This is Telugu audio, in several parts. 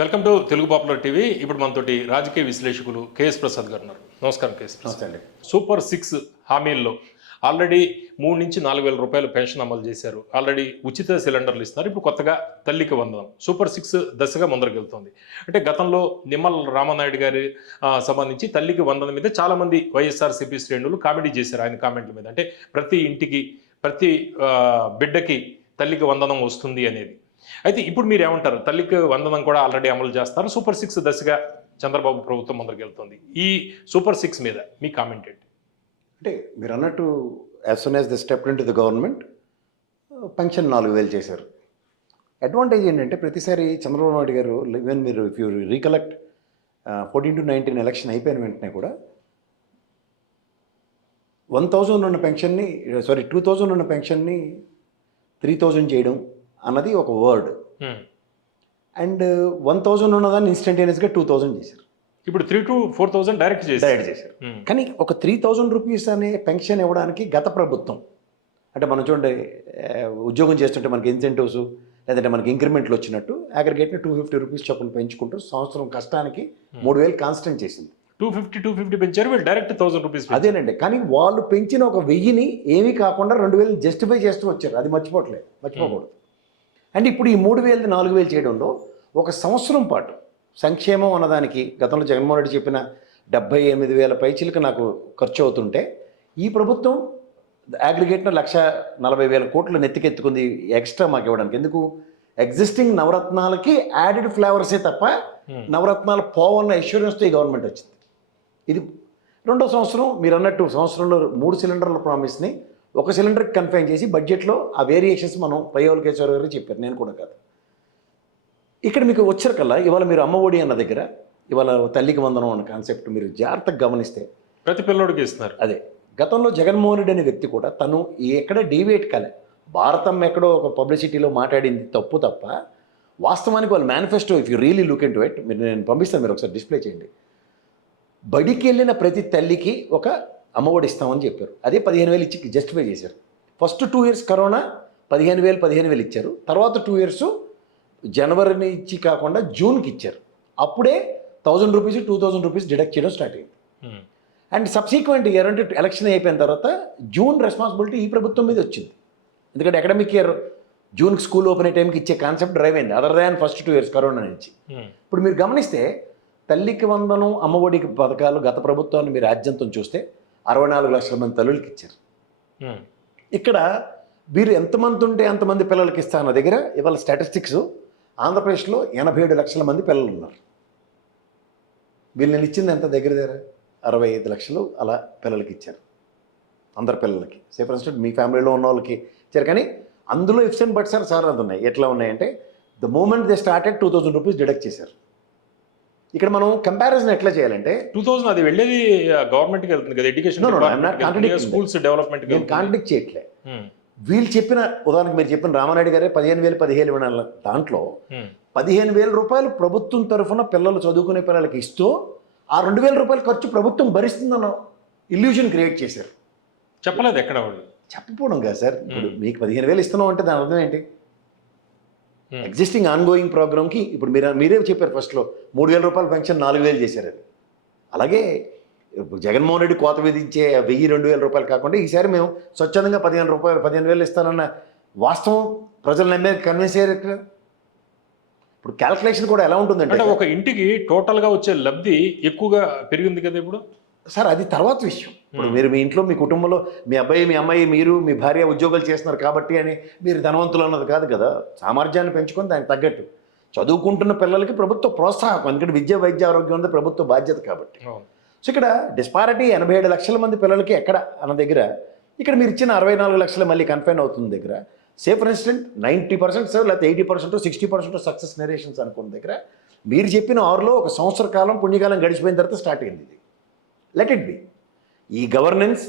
Welcome to Telugu popular TV. ఇప్పుడు మనతోటి రాజకీయ విశ్లేషకులు కేఎస్ ప్రసాద్ గారు ఉన్నారు. నమస్కారం కేఎస్ ప్రసాద్ అండి. సూపర్ 6 హామీల్లో ఆల్రెడీ 3 నుంచి 4,000 రూపాయలు పెన్షన్ అమలు చేశారు. ఆల్రెడీ ఉచిత సిలిండర్లు ఇస్తున్నారు. ఇప్పుడు కొత్తగా తల్లికి వందనం సూపర్ 6 దశగా ముందరకెళ్తుంది. అంటే గతంలో నిమ్మల రామనాయుడు గారి సంబంధించి తల్లికి వందనం మీద చాలామంది వైఎస్ఆర్సీపీ శ్రేణులు కామెడీ చేశారు ఆయన కామెంట్ల మీద. అంటే ప్రతి ఇంటికి ప్రతి బిడ్డకి తల్లికి వందనం వస్తుంది అనేది. అయితే ఇప్పుడు మీరు ఏమంటారు? తల్లికి వందనం కూడా ఆల్రెడీ అమలు చేస్తారు. సూపర్ 6 దశగా చంద్రబాబు ప్రభుత్వం ముందరికి వెళ్తుంది. ఈ సూపర్ 6 మీద మీ కామెంట్ ఏంటి? అంటే మీరు అన్నట్టు as soon as the step in to the government pension 4,000 చేశారు. అడ్వాంటేజ్ ఏంటంటే ప్రతిసారి చంద్రబాబు నాయుడు గారు ఈవెన్ మీరు if you recollect 14 to 19 election అయిపోయిన వెంటనే కూడా 1,000 ఉన్న పెన్షన్ని 2,000 ఉన్న పెన్షన్ని 3,000 చేయడం అన్నది ఒక వర్డ్. అండ్ 1,000 ఉన్నదాన్ని ఇన్స్టంటేనియస్గా 2,000 చేశారు. ఇప్పుడు 3,000 to 4,000 డైరెక్ట్ చేశారు. కానీ ఒక 3,000 రూపీస్ అనే పెన్షన్ ఇవ్వడానికి గత ప్రభుత్వం, అంటే మనం చూడండి ఉద్యోగం చేస్తుంటే మనకి ఇన్సెంటివ్స్ లేదంటే మనకి ఇంక్రిమెంట్లు వచ్చినట్టు అగ్రిగేట్ని 250 రూపీస్ చొప్పున పెంచుకుంటూ సంవత్సరం కష్టానికి 3,000 కాన్స్టెంట్ చేసింది. 250 పెంచారు, వీళ్ళు డైరెక్ట్ 1,000 రూపీస్. అదేనండి. కానీ వాళ్ళు పెంచిన ఒక 1000ని ఏమీ కాకుండా 2,000 జస్టిఫై చేస్తూ వచ్చారు. అది మర్చిపోకూడదు. అండ్ ఇప్పుడు ఈ 3,000 4,000 చేయడంలో ఒక సంవత్సరం పాటు సంక్షేమం అన్నదానికి గతంలో జగన్మోహన్ రెడ్డి చెప్పిన 78,000 పైచీలకు నాకు ఖర్చు అవుతుంటే ఈ ప్రభుత్వం అగ్రిగేట్ను 1,40,000 కోట్లు నెత్తికెత్తుకుంది ఎక్స్ట్రా మాకు ఇవ్వడానికి. ఎందుకు? ఎగ్జిస్టింగ్ నవరత్నాలకి యాడెడ్ ఫ్లేవర్సే తప్ప నవరత్నాలు పోవన్న ఎష్యూరెన్స్తో ఈ గవర్నమెంట్ వచ్చింది. ఇది రెండో సంవత్సరం. మీరు అన్నట్టు సంవత్సరంలో 3 సిలిండర్ల ప్రామిస్ని 1 సిలిండర్కి కన్ఫైన్ చేసి బడ్జెట్లో ఆ వేరియేషన్స్ మనం ప్రయోగ కేశవర్ గారు చెప్పారు, నేను కూడా కాదు. ఇక్కడ మీకు వచ్చారు కల్లా ఇవాళ మీరు అమ్మఒడి అన్న దగ్గర ఇవాళ తల్లికి వందనం అన్న కాన్సెప్ట్ మీరు జాగ్రత్తగా గమనిస్తే ప్రతి పిల్లోడికి ఇస్తున్నారు. అదే గతంలో జగన్మోహన్ రెడ్డి అనే వ్యక్తి కూడా తను ఎక్కడ డీవియేట్ కాలే. భారతం ఎక్కడో ఒక పబ్లిసిటీలో మాట్లాడింది తప్పు తప్ప వాస్తవానికి వాళ్ళ manifesto if you really look in to it, నేను పంపిస్తాను, మీరు ఒకసారి డిస్ప్లే చేయండి. బడికి వెళ్ళిన ప్రతి తల్లికి ఒక అమ్మఒడి ఇస్తామని చెప్పారు. అదే 15,000 ఇచ్చి జస్టిఫై చేశారు. ఫస్ట్ 2 years కరోనా 15,000 ఇచ్చారు. తర్వాత 2 years జనవరి నుంచి కాకుండా జూన్కి ఇచ్చారు. అప్పుడే 1,000 రూపీస్ 2,000 రూపీస్ డిడక్ట్ చేయడం స్టార్ట్ అయింది. అండ్ సబ్సిక్వెంట్ ఇయర్ అంటే ఎలక్షన్ అయిపోయిన తర్వాత జూన్ రెస్పాన్సిబిలిటీ ఈ ప్రభుత్వం మీద వచ్చింది. ఎందుకంటే అకాడమిక్ ఇయర్ జూన్కి స్కూల్ ఓపెన్ అయ్యే టైంకి ఇచ్చే కాన్సెప్ట్ డ్రైవ్ అయింది other than first 2 years corona నుంచి. ఇప్పుడు మీరు గమనిస్తే తల్లికి వందనం అమ్మఒడికి పథకాలు గత ప్రభుత్వాన్ని మీరు ఆద్యంతం చూస్తే 64 లక్షల మంది తల్లులకి ఇచ్చారు. ఇక్కడ వీరు ఎంతమంది ఉంటే అంతమంది పిల్లలకి ఇస్తా అన్న దగ్గర ఇవాళ స్టాటిస్టిక్స్ ఆంధ్రప్రదేశ్లో 87 లక్షల మంది పిల్లలు ఉన్నారు. వీళ్ళని ఇచ్చింది ఎంత దగ్గర 65 లక్షలు అలా పిల్లలకి ఇచ్చారు. అందరు పిల్లలకి ఫర్ ఇన్స్టెన్స్ మీ ఫ్యామిలీలో ఉన్న వాళ్ళకి ఇచ్చారు. కానీ అందులో ఇఫ్స్ అండ్ బట్స్ సార్ అది ఉన్నాయి. ఎట్లా ఉన్నాయంటే the moment they started 2,000 rupees deduct చేశారు. ఇక్కడ మనం కంపారిజన్ ఎట్లా చేయాలంటే 2,000 అది వెళ్ళేది గవర్నమెంట్కి వెళ్తుంది కదా, ఎడ్యుకేషన్ స్కూల్స్ డెవలప్మెంట్. నేను కాంట్రాక్ట్ చేయట్లే. వీళ్ళు చెప్పిన ఉదాహరణకు మీరు చెప్పిన రామానాయుడు గారే 15,000 ఇవ్వడం దాంట్లో 15,000 రూపాయలు ప్రభుత్వం తరఫున పిల్లలు చదువుకునే పిల్లలకి ఇస్తూ ఆ 2,000 రూపాయల ఖర్చు ప్రభుత్వం భరిస్తుందన్న ఇల్యూజన్ క్రియేట్ చేశారు. చెప్పలేదు ఎక్కడ వాళ్ళు చెప్పకపోవడం కదా సార్. ఇప్పుడు మీకు 15,000 ఇస్తున్నాం అంటే దాని అర్థం ఏంటి? ఎగ్జిస్టింగ్ ఆన్గోయింగ్ ప్రోగ్రామ్కి ఇప్పుడు మీరే చెప్పారు ఫస్ట్లో 3,000 రూపాయల పెన్షన్ 4,000 చేశారు. అది అలాగే జగన్మోహన్ రెడ్డి కోత విధించే 1,000-2,000 రూపాయలు కాకుండా ఈసారి మేము స్వచ్ఛందంగా 15,000 ఇస్తానన్న వాస్తవం ప్రజలు నమ్మే కన్విన్స్ అయ్యారు. ఇక్కడ ఇప్పుడు క్యాల్కులేషన్ కూడా ఎలా ఉంటుందంటే ఒక ఇంటికి టోటల్గా వచ్చే లబ్ధి ఎక్కువగా పెరిగింది కదా ఇప్పుడు సార్. అది తర్వాత విషయం. ఇప్పుడు మీరు మీ ఇంట్లో మీ కుటుంబంలో మీ అబ్బాయి మీ అమ్మాయి మీరు మీ భార్య ఉద్యోగాలు చేస్తున్నారు కాబట్టి అని మీరు ధనవంతులు అన్నది కాదు కదా. సామర్థ్యాన్ని పెంచుకొని దానికి తగ్గట్టు చదువుకుంటున్న పిల్లలకి ప్రభుత్వ ప్రోత్సాహం. ఎందుకంటే విద్య వైద్య ఆరోగ్యం ఉంది ప్రభుత్వ బాధ్యత కాబట్టి. సో ఇక్కడ డిస్పారిటీ 87 లక్షల మంది పిల్లలకి ఎక్కడ అన్న దగ్గర ఇక్కడ మీరు ఇచ్చిన 64 లక్షలు మళ్ళీ కన్ఫైన్ అవుతుంది దగ్గర ఫర్ ఇన్స్టెంట్ 90% సార్ లేకపోతే 80% 60% సక్సెస్ నెరేషన్స్ అనుకున్న దగ్గర మీరు చెప్పిన 6లో ఒక సంవత్సర కాలం పుణ్యకాలం గడిచిపోయిన తర్వాత స్టార్ట్ అయింది ఇది. Let it be. E governance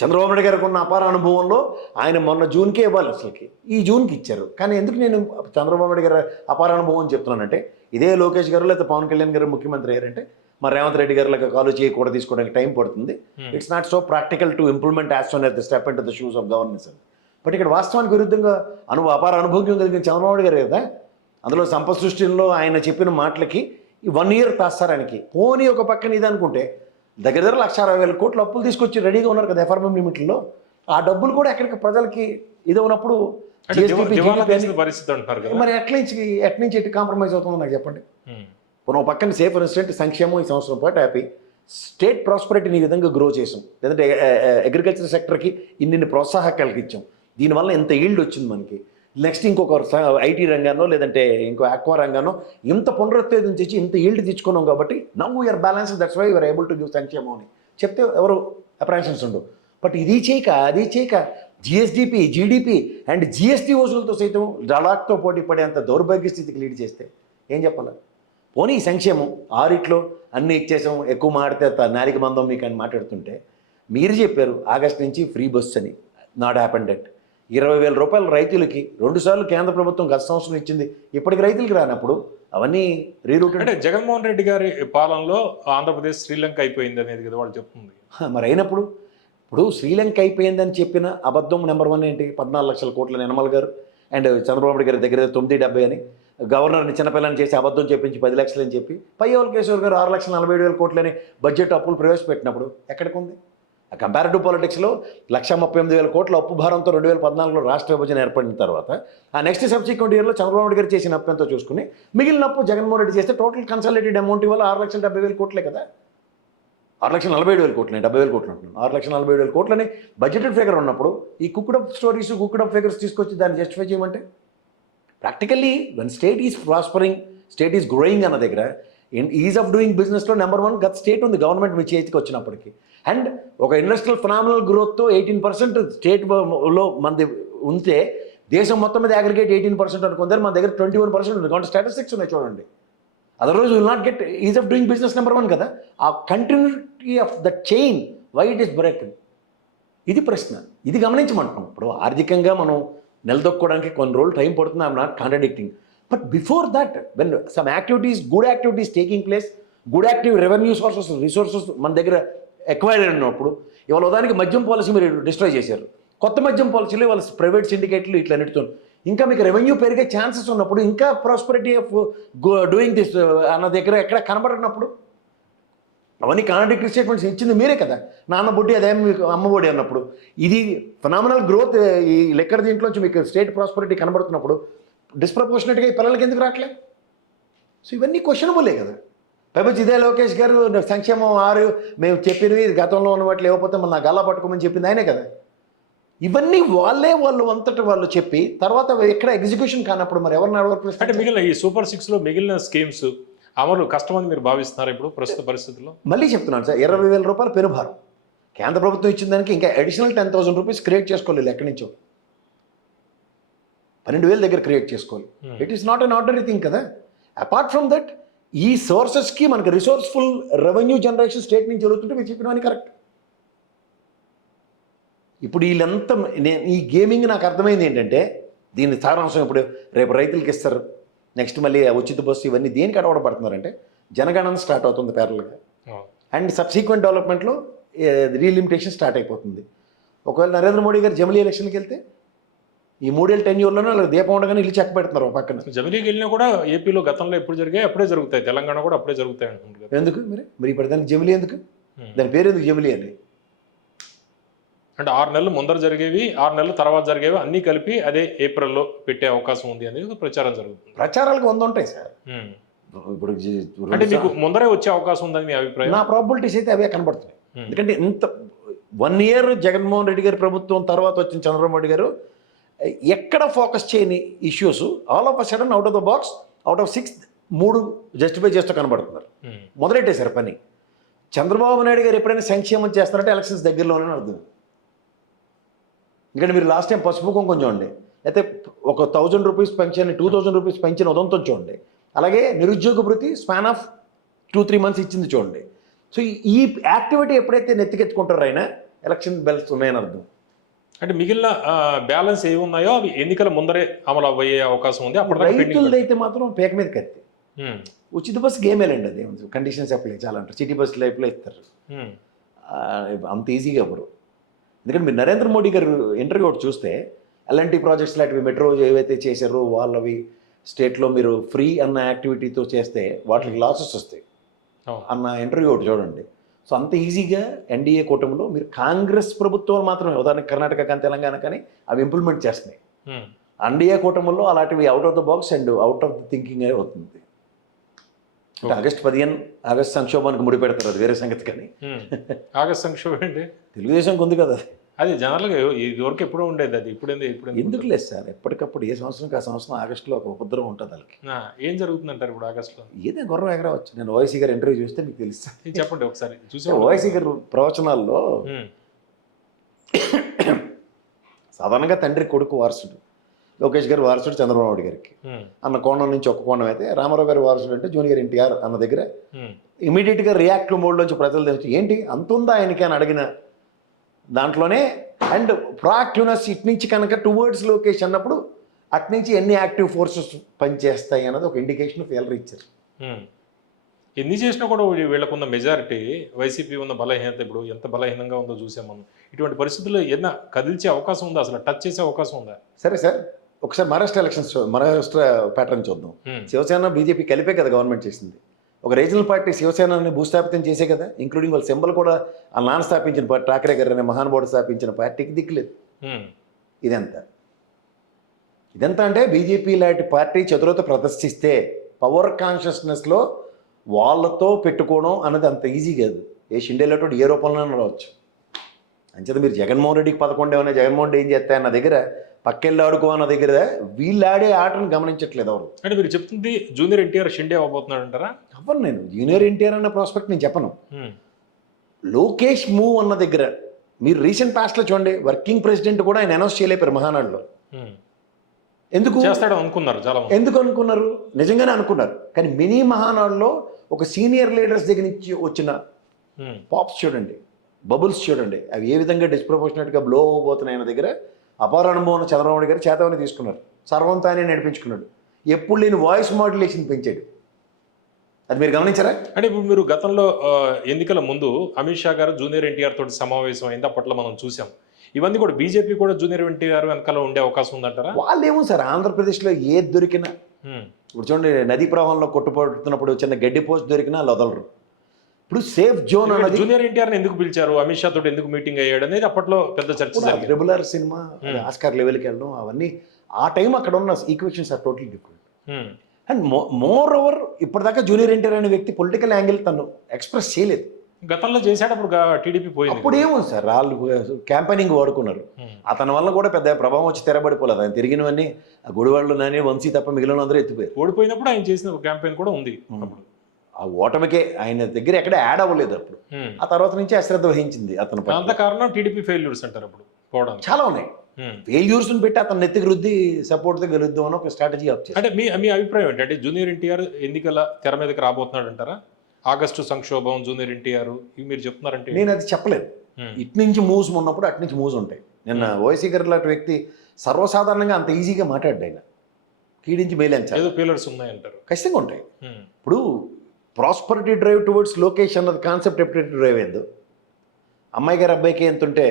Chandrababu Naidu గారికి ఉన్న అపార అనుభవంలో ఆయన మొన్న జూన్కే ఇవ్వాలి, అసలుకి ఈ జూన్కి ఇచ్చారు. కానీ ఎందుకు నేను చంద్రబాబు నాయుడు గారు అపార అనుభవం చెప్తున్నానంటే ఇదే లోకేష్ గారు లేకపోతే పవన్ కళ్యాణ్ గారు ముఖ్యమంత్రి అయ్యారంటే మరి రేవంత్ రెడ్డి గారు కాలు చేయకూడ తీసుకోవడానికి టైం పడుతుంది. It's not so practical to implement as son as the step in to the shoes of governance అని. బట్ ఇక్కడ వాస్తవానికి విరుద్ధంగా అపార అనుభవం కలిగిన చంద్రబాబు నాయుడు గారు కదా అందులో సంపద సృష్టిలో ఆయన చెప్పిన మాటలకి 1 year తాస్తారానికి పోనీ ఒక పక్కన ఇది అనుకుంటే దగ్గర 1,60,000 కోట్ల అప్పులు తీసుకొచ్చి రెడీగా ఉన్నారు కదా ఎఫ్ఆర్ఎం లిమిట్లో. ఆ డబ్బులు కూడా ఎక్కడికి ప్రజలకి ఇది ఉన్నప్పుడు పరిస్థితి అంటున్నారు కదా, మరి ఎట్నుంచి ఎట్టి కాంప్రమైజ్ అవుతుందో నాకు చెప్పండి. ఒక పక్కన సేఫ్ ఇన్స్టెంట్ సంక్షేమం ఈ సంవత్సరం పాటు హ్యాపీ, స్టేట్ ప్రాస్పరిటీని ఈ విధంగా గ్రో చేసాం, లేదంటే అగ్రికల్చర్ సెక్టర్కి ఇన్ని ప్రోత్సాహకాలకి ఇచ్చాం, దీనివల్ల ఎంత ఈల్డ్ వచ్చింది మనకి. నెక్స్ట్ ఇంకొక ఐటీ రంగానో లేదంటే ఇంకో ఆక్వా రంగానో ఇంత పునరుత్తేజం చేసి ఇంత ఈల్డ్ తెచ్చుకున్నాం కాబట్టి now your balance, that's why you're able to give సంక్షేమం అని చెప్తే ఎవరు అప్రహెన్షన్స్ ఉండవు. బట్ ఇది చేయక అది చేయక జిఎస్డిపి, జీడిపి అండ్ జిఎస్టీ వసూలతో సైతం డలాక్తో పోటీ పడేంత దౌర్భాగ్య స్థితికి లీడ్ చేస్తే ఏం చెప్పాలి? పోనీ సంక్షేమం ఆరిట్లో అన్నీ ఇచ్చేసాం, ఎక్కువ మాడితే నాలిక మందం మీకు అని మాట్లాడుతుంటే మీరు చెప్పారు ఆగస్ట్ నుంచి ఫ్రీ బస్ అని, నాట్ హ్యాపెండ్ దట్. 20,000 రూపాయలు రైతులకి 2 సార్లు కేంద్ర ప్రభుత్వం గత సంవత్సరం ఇచ్చింది, ఇప్పటికి రైతులకి రానప్పుడు అవన్నీ రీరూట్. అంటే జగన్మోహన్ రెడ్డి గారి పాలనలో ఆంధ్రప్రదేశ్ శ్రీలంక అయిపోయింది అనేది కదా వాళ్ళు చెప్తుంది. మరి అయినప్పుడు ఇప్పుడు శ్రీలంక అయిపోయిందని చెప్పిన అబద్ధం నెంబర్ 1 ఏంటి? 14 లక్షల కోట్ల నిర్మల్ గారు అండ్ చంద్రబాబు నాయుడు గారి దగ్గర 970 అని గవర్నర్ని చిన్నపిల్లని చేసి అబద్ధం చెప్పించి 10 లక్షలు అని చెప్పి పయ్యవల్ కేశవర్ గారు 6,47,000 కోట్లని బడ్జెట్ అప్పులు ప్రవేశపెట్టినప్పుడు ఎక్కడికి ఉంది? ఆ కంపారిటివ్ పాలిటిక్స్లో 1,38,000 కోట్ల అప్పు భారంతో 2014లో రాష్ట్ర విభజన ఏర్పడిన తర్వాత ఆ నెక్స్ట్ సబ్సిక్వెంట్ ఇయర్లో చంద్రబాబు నాయుడు గారు చేసిన అప్పు ఎంతో చూసుకుని మిగిలిన అప్పు జగన్మోహన్ రెడ్డి చేస్తే టోటల్ కన్సాలిడేటెడ్ అమౌంట్ ఇవాళ 6,70,000 కోట్లే కదా. 6,47,000 కోట్లని 70,000 కోట్లు అంటున్నాను. 6,47,000 కోట్లని బడ్జెటెడ్ ఫిగర్ ఉన్నప్పుడు ఈ కుక్డ్ స్టోరీస్ కుక్డ్ ఫిగర్స్ తీసుకొచ్చి దాన్ని జస్టిఫై చేయమంటే practically one state is prospering, state is growing అన్న దగ్గర ఈజ్ ఆఫ్ డూయింగ్ బిజినెస్లో నెంబర్ 1 గత స్టేట్ ఉంది గవర్నమెంట్ మీ చేతికి వచ్చినప్పటికీ. అండ్ ఒక ఇండస్ట్రియల్ ఫినామినల్ గ్రోత్తో 18% స్టేట్లో మనది ఉంటే దేశం మొత్తం మీద అగ్రిగేట్ 18% అనుకుంటారు, మన దగ్గర 21% ఉంది. కాబట్టి స్టాటిస్టిక్స్ ఉన్నాయి చూడండి. Otherwise will not get ease of doing business number 1 కదా. ఆ continuity of the chain why it is break, ఇది ప్రశ్న. ఇది గమనించమంటున్నాం. ఇప్పుడు ఆర్థికంగా మనం నిలదొక్కోవడానికి కొన్ని రోజులు టైం పడుతుంది, I'm not contradicting. But before that when some activities, good activities taking place, good active revenue sources resources మన దగ్గర ఎక్వైర్ అయినప్పుడు ఇవాళ ఉదాహరణకి మద్యం పాలసీ మీరు డిస్ట్రాయ్ చేశారు, కొత్త మద్యం పాలసీలు వాళ్ళ ప్రైవేట్ సిండికేట్లు ఇట్లా అన్నిటితో ఇంకా మీకు రెవెన్యూ పెరిగే ఛాన్సెస్ ఉన్నప్పుడు ఇంకా ప్రాస్పరిటీ ఆఫ్ డూయింగ్ దిస్ అన్న దగ్గర ఎక్కడ కనబడినప్పుడు అవన్నీ కాంట్రాడిక్టరీ స్టేట్మెంట్స్ ఇచ్చింది మీరే కదా. నాన్న బుడ్డి అదేం మీకు అమ్మఒడి అన్నప్పుడు ఇది ఫినామినల్ గ్రోత్ ఈ లెక్కర్ దీంట్లోంచి మీకు స్టేట్ ప్రాస్పరిటీ కనబడుతున్నప్పుడు డిస్ప్రపోర్షనేట్గా ఈ పిల్లలకి ఎందుకు రావట్లే? సో ఇవన్నీ క్వశ్చనబులే కదా. పైపచ్చి ఇదే లోకేష్ గారు సంక్షేమం 6 మేము చెప్పినవి గతంలో ఉన్న వాటి లేకపోతే మన గల్లా పట్టుకోమని చెప్పింది ఆయనే కదా. ఇవన్నీ వాళ్ళు అంతటి వాళ్ళు చెప్పి తర్వాత ఎక్కడ ఎగ్జిక్యూషన్ కానప్పుడు మరి ఎవరిని అడగరు? అంటే మిగిలిన ఈ సూపర్ 6లో మిగిలిన స్కీమ్స్ అమలు కష్టమని మీరు భావిస్తున్నారు ఇప్పుడు ప్రస్తుత పరిస్థితుల్లో? మళ్ళీ చెప్తున్నాను సార్, 20,000 రూపాయలు పెనుభారం కేంద్ర ప్రభుత్వం ఇచ్చిన దానికి ఇంకా అడిషనల్ 10,000 రూపీస్ క్రియేట్ చేసుకోలేదు ఎక్కడి నుంచో, 12,000 దగ్గర క్రియేట్ చేసుకోవాలి. It is not an ordinary thing కదా. అపార్ట్ ఫ్రమ్ దట్ ఈ సోర్సెస్కి మనకి రిసోర్స్ఫుల్ రెవెన్యూ జనరేషన్ స్టేట్ నుంచి జరుగుతుంటే మీరు చెప్పినవన్నీ కరెక్ట్. ఇప్పుడు వీళ్ళంతా ఈ గేమింగ్ నాకు అర్థమైంది ఏంటంటే దీని సారాంశం ఇప్పుడు రేపు రైతులకి ఇస్తారు, నెక్స్ట్ మళ్ళీ ఉచిత బస్సు, ఇవన్నీ దేనికి అడవడబడుతున్నారంటే జనగణన స్టార్ట్ అవుతుంది ప్యారల్గా అండ్ సబ్సీక్వెంట్ డెవలప్మెంట్లో రీలిమిటేషన్ స్టార్ట్ అయిపోతుంది. ఒకవేళ నరేంద్ర మోడీ గారు జమిలీ ఎలక్షన్కి వెళ్తే ఈ 3 ఏళ్ళ టెన్యూర్లోనే వాళ్ళకి దీపం ఉండగానే ఇల్లు చెక్క పెడుతున్నారు పక్కన. జమిలీకి వెళ్ళినా కూడా ఏపీలో గతంలో ఎప్పుడు జరిగాయి అప్పుడే జరుగుతాయి, తెలంగాణ కూడా అప్పుడే జరుగుతాయి అంటున్నారు. ఎందుకు మరి ఇప్పుడు దానికి జమిలీ ఎందుకు? దాని పేరు ఎందుకు జమిలీ అని? అంటే 6 నెలలు ముందర జరిగేవి 6 నెలల తర్వాత జరిగేవి అన్నీ కలిపి అదే ఏప్రిల్లో పెట్టే అవకాశం ఉంది అనేది ప్రచారం జరుగుతుంది. ప్రచారాలకు 100 ఉంటాయి సార్. ఇప్పుడు అంటే మీకు ముందరే వచ్చే అవకాశం ఉందని మీ అభిప్రాయం? నా ప్రాబిలిటీస్ అయితే అవే కనబడుతున్నాయి. ఎందుకంటే ఇంత 1 year జగన్మోహన్ రెడ్డి గారి ప్రభుత్వం తర్వాత వచ్చిన చంద్రబాబు నాయుడు గారు ఎక్కడ ఫోకస్ చేయని issues all of a sudden out of the box out of 6 3 justify చేస్తూ కనబడుతున్నారు. మొదలెట్టేశారు పని. చంద్రబాబు నాయుడు గారు ఎప్పుడైనా సంక్షేమం చేస్తారంటే ఎలక్షన్స్ దగ్గరలోనే అర్థం. ఎందుకంటే మీరు లాస్ట్ టైం పసుపు కుంకుమ చూడండి, అయితే ఒక 1,000 రూపీస్ పెంచిన 2,000 రూపీస్ పెంచిన ఉదంతం చూడండి, అలాగే నిరుద్యోగ భృతి స్పాన్ ఆఫ్ 2-3 months ఇచ్చింది చూడండి. సో ఈ యాక్టివిటీ ఎప్పుడైతే నెత్తికెత్తుకుంటారో అయినా ఎలక్షన్ బెల్స్ ఉన్నాయని అర్థం. అంటే మిగిలిన బ్యాలెన్స్ ఏవి ఉన్నాయో అవి ఎన్నికల ముందరే అమలు అయ్యే అవకాశం ఉంది. అప్పుడు రైతులది అయితే మాత్రం పేక మీద కత్తి. ఉచిత బస్సు గేమేలండి, అది కండిషన్స్ అప్లై చాలా అంటారు. సిటీ బస్సు లైఫ్లో ఇస్తారు అంత ఈజీగా అప్పుడు. ఎందుకంటే మీరు నరేంద్ర మోడీ గారు ఇంటర్వ్యూ ఒకటి చూస్తే ఎల్ఎన్టీ ప్రాజెక్ట్స్ లాంటివి మెట్రో ఏవైతే చేశారో వాళ్ళవి స్టేట్లో మీరు ఫ్రీ అన్న యాక్టివిటీతో చేస్తే వాటికి లాసెస్ వస్తాయి అవును. అన్న ఇంటర్వ్యూ ఒకటి చూడండి. సో అంత ఈజీగా ఎన్డీఏ కూటమిలో మీరు కాంగ్రెస్ ప్రభుత్వాలు మాత్రమే, ఉదాహరణకి కర్ణాటక కానీ తెలంగాణ కానీ అవి ఇంప్లిమెంట్ చేస్తున్నాయి. ఉమ్. ఎన్డీఏ కూటమిలో అలాంటివి out of the box and out of the thinking అవుతుంది. అంటే ఆగస్ట్ 15 ఆగస్ట్ సంక్షోభానికి ముడిపెడతారు, అది వేరే సంగతి. కానీ ఉమ్. ఆగస్ట్ సంక్షోభం ఏంటి? తెలుగుదేశంకి ఉంది కదా. అది జనరల్గా ఇదివరకు ఎప్పుడూ ఉండేది, అది ఇప్పుడు ఎందుకు లేదు సార్, ఎప్పటికప్పుడు ఏ సంవత్సరంకి ఆ సంవత్సరం ఆగస్టులో ఒక ఉపద్రవం ఉంటుంది వాళ్ళకి. ఏం జరుగుతుందంటారు ఇప్పుడు ఆగస్టులో? ఏదే గుర్రం ఎగరవచ్చు. నేను ఓవైసీ గారు ఇంటర్వ్యూ చూస్తే మీకు తెలుస్తుంది. ఇది చెప్పండి ఒకసారి చూసే. ఓవైసీ గారు ప్రవచనాల్లో సాధారణంగా తండ్రి కొడుకు వారసుడు, లోకేష్ గారి వారసుడు చంద్రబాబు నాయుడు గారికి అన్న కోణం నుంచి ఒక కోణం అయితే, రామారావు గారి వారసుడు అంటే జూనియర్ ఎన్టీఆర్ అన్న దగ్గర ఇమీడియట్గా రియాక్టివ్ మోడ్లోంచి ప్రజలు తెలిసి ఏంటి అంత ఉందా ఆయనకి అని అడిగిన దాంట్లోనే, అండ్ ప్రాక్టివ్నెస్ ఇటు నుంచి కనుక టువర్డ్స్ లోకేష్ అన్నప్పుడు అటు నుంచి ఎన్ని యాక్టివ్ ఫోర్సెస్ పనిచేస్తాయి అన్నది ఒక ఇండికేషన్ ఫెయిలర్ ఇచ్చారు. ఎన్ని చేసినా కూడా వీళ్ళకున్న మెజారిటీ, వైసీపీ ఉన్న బలహీనత ఇప్పుడు ఎంత బలహీనంగా ఉందో చూసాం మనం. ఇటువంటి పరిస్థితుల్లో ఏదైనా కదిల్చే అవకాశం ఉందా, అసలు టచ్ చేసే అవకాశం ఉందా? సరే సార్, ఒకసారి మహారాష్ట్ర ప్యాటర్న్ చూద్దాం. శివసేన బీజేపీ కలిపే కదా గవర్నమెంట్ చేసింది. ఒక రీజనల్ పార్టీ శివసేనని భూస్థాపితం చేసే కదా, ఇంక్లూడింగ్ వాళ్ళ సింబల్ కూడా ఆ నాన్న స్థాపించిన పార్టీ, ఠాకరే గారు అనే మహానుభావుడు స్థాపించిన పార్టీకి దిక్కులేదు. ఇదంతా అంటే బీజేపీ లాంటి పార్టీ చతురత ప్రదర్శిస్తే పవర్ కాన్షియస్నెస్లో వాళ్ళతో పెట్టుకోవడం అన్నది అంత ఈజీ కాదు. ఏ షిండేలతో ఏ రూపంలో రావచ్చు. అంచేత మీరు జగన్మోహన్ రెడ్డికి 11 ఏమైనా జగన్మోహన్ రెడ్డి ఏం చేస్తాయన్న దగ్గర, పక్కెళ్ళి ఆడుకో అన్న దగ్గర వీళ్ళు ఆడే ఆటను గమనించట్లేదు ఎవరు. అంటే మీరు చెప్తుంది జూనియర్ ఎన్టీఆర్ షిండే అవ్వబోతున్నాడు అంటారా? అవ్వను, నేను జూనియర్ ఎన్టీఆర్ అన్న ప్రాస్పెక్ట్ నేను చెప్పను. లోకేష్ మూవ్ అన్న దగ్గర మీరు రీసెంట్ పాస్ట్లో చూడండి, వర్కింగ్ ప్రెసిడెంట్ కూడా ఆయన అనౌన్స్ చేయలేపారు మహానాడులో. ఎందుకు చేస్తాడు అనుకున్నారు చాలా మంది. ఎందుకు అనుకున్నారు? నిజంగానే అనుకున్నారు. కానీ మినీ మహానాడులో ఒక సీనియర్ లీడర్స్ దగ్గర నుంచి వచ్చిన పాప్స్ చూడండి, బబుల్స్ చూడండి, అవి ఏ విధంగా డిస్ప్రపోర్షనేట్గా బ్లో అవ్వబోతున్నాయి అన్న దగ్గర అపార అనుభవం చంద్రబాబు నాయుడు గారు చేతవని తీసుకున్నారు. సర్వంతానే నడిపించుకున్నాడు. ఎప్పుడు లేని వాయిస్ మాడ్యులేషన్ పెంచాడు. అది మీరు గమనించారా? అంటే ఇప్పుడు మీరు గతంలో ఎన్నికల ముందు అమిత్ షా గారు జూనియర్ ఎన్టీఆర్ తోటి సమావేశం అయింది, అప్పట్లో మనం చూసాం. ఇవన్నీ కూడా బీజేపీ కూడా జూనియర్ ఎన్టీఆర్ వెనకాల ఉండే అవకాశం ఉందంటారా? వాళ్ళు ఏమో సార్, ఆంధ్రప్రదేశ్లో ఏది దొరికినా ఇప్పుడు చూడండి, నదీ ప్రవాహంలో కొట్టుపడుతున్నప్పుడు చిన్న గడ్డి పోస్ట్ దొరికినా వదలరు. ఇప్పుడు సేఫ్ జోన్ అన్నది జూనియర్ ఎన్టీఆర్ ఎందుకు పిలిచారు, అమిత్ షా తోటి ఎందుకు మీటింగ్ అయ్యాడు అనేది అప్పట్లో పెద్ద చర్చ జరిగింది. రెగ్యులర్ సినిమా ఆస్కార్ లెవెల్కి వెళ్ళడం అవన్నీ ఆ టైం అక్కడ ఉన్న equations are total different. And more ఓవర్ ఇప్పటిదాకా జూనియర్ ఎన్టీఆర్ అనే వ్యక్తి పొలిటికల్ యాంగిల్ తను ఎక్స్ప్రెస్ చేయలేదు. గతంలో చేశాడు, అప్పుడు టీడీపీ పోయింది. అప్పుడు ఏమో సార్, వాళ్ళు క్యాంపెయినింగ్ వాడుకున్నారు. అతని వల్ల కూడా పెద్ద ప్రభావం వచ్చి తెరబడిపోలేదు. ఆయన తిరిగినవన్నీ ఆ గుడివాళ్ళు నాని వంశీ తప్ప మిగిలిన అందరూ ఎత్తిపోయారు. ఓడిపోయినప్పుడు ఆయన చేసిన క్యాంపెయిన్ కూడా ఉంది. అప్పుడు ఆ ఓటమికే ఆయన దగ్గర ఎక్కడ యాడ్ అవ్వలేదు అప్పుడు. ఆ తర్వాత నుంచి అశ్రద్ధ వహించింది అతను. అంత కారణం టీడీపీ ఫెయిల్యూర్స్ అంటారు అప్పుడు పోవడానికి. చాలా ఉన్నాయి. ఫెయిల్యూర్స్ పెట్టి అతను నెత్తికి రుద్ది సపోర్ట్తో గెలుద్దాం అని ఒక స్ట్రాటజీ ఆప్ చేశారు. అంటే మీ అభిప్రాయం ఏంటంటే జూనియర్ ఎన్టీఆర్ ఎన్నికల తెర మీదకి రాబోతున్నాడు అంటారా? ఆగస్టు సంక్షోభం, జూనియర్ ఎన్టీఆర్ ఇవి మీరు చెప్తున్నారంటే నేను అది చెప్పలేదు. ఇటు నుంచి మూవ్స్ ఉన్నప్పుడు అటు నుంచి మూవ్స్ ఉంటాయి. నిన్న ఓవైసీ గారు లాంటి వ్యక్తి సర్వసాధారణంగా అంత ఈజీగా మాట్లాడ్డా, ఆయన కీడించి మేలేంచారు. ఏదో ఫెయిల్యూర్స్ ఉన్నాయంటారు. ఖచ్చితంగా ఉంటాయి. ఇప్పుడు ప్రాస్పరిటీ డ్రైవ్ టువర్డ్స్ లోకేష్ అన్నది కాన్సెప్ట్ ఎప్పుడైతే డ్రైవ్ అయిందో, అమ్మాయి గారు అబ్బాయికి ఎంత ఉంటే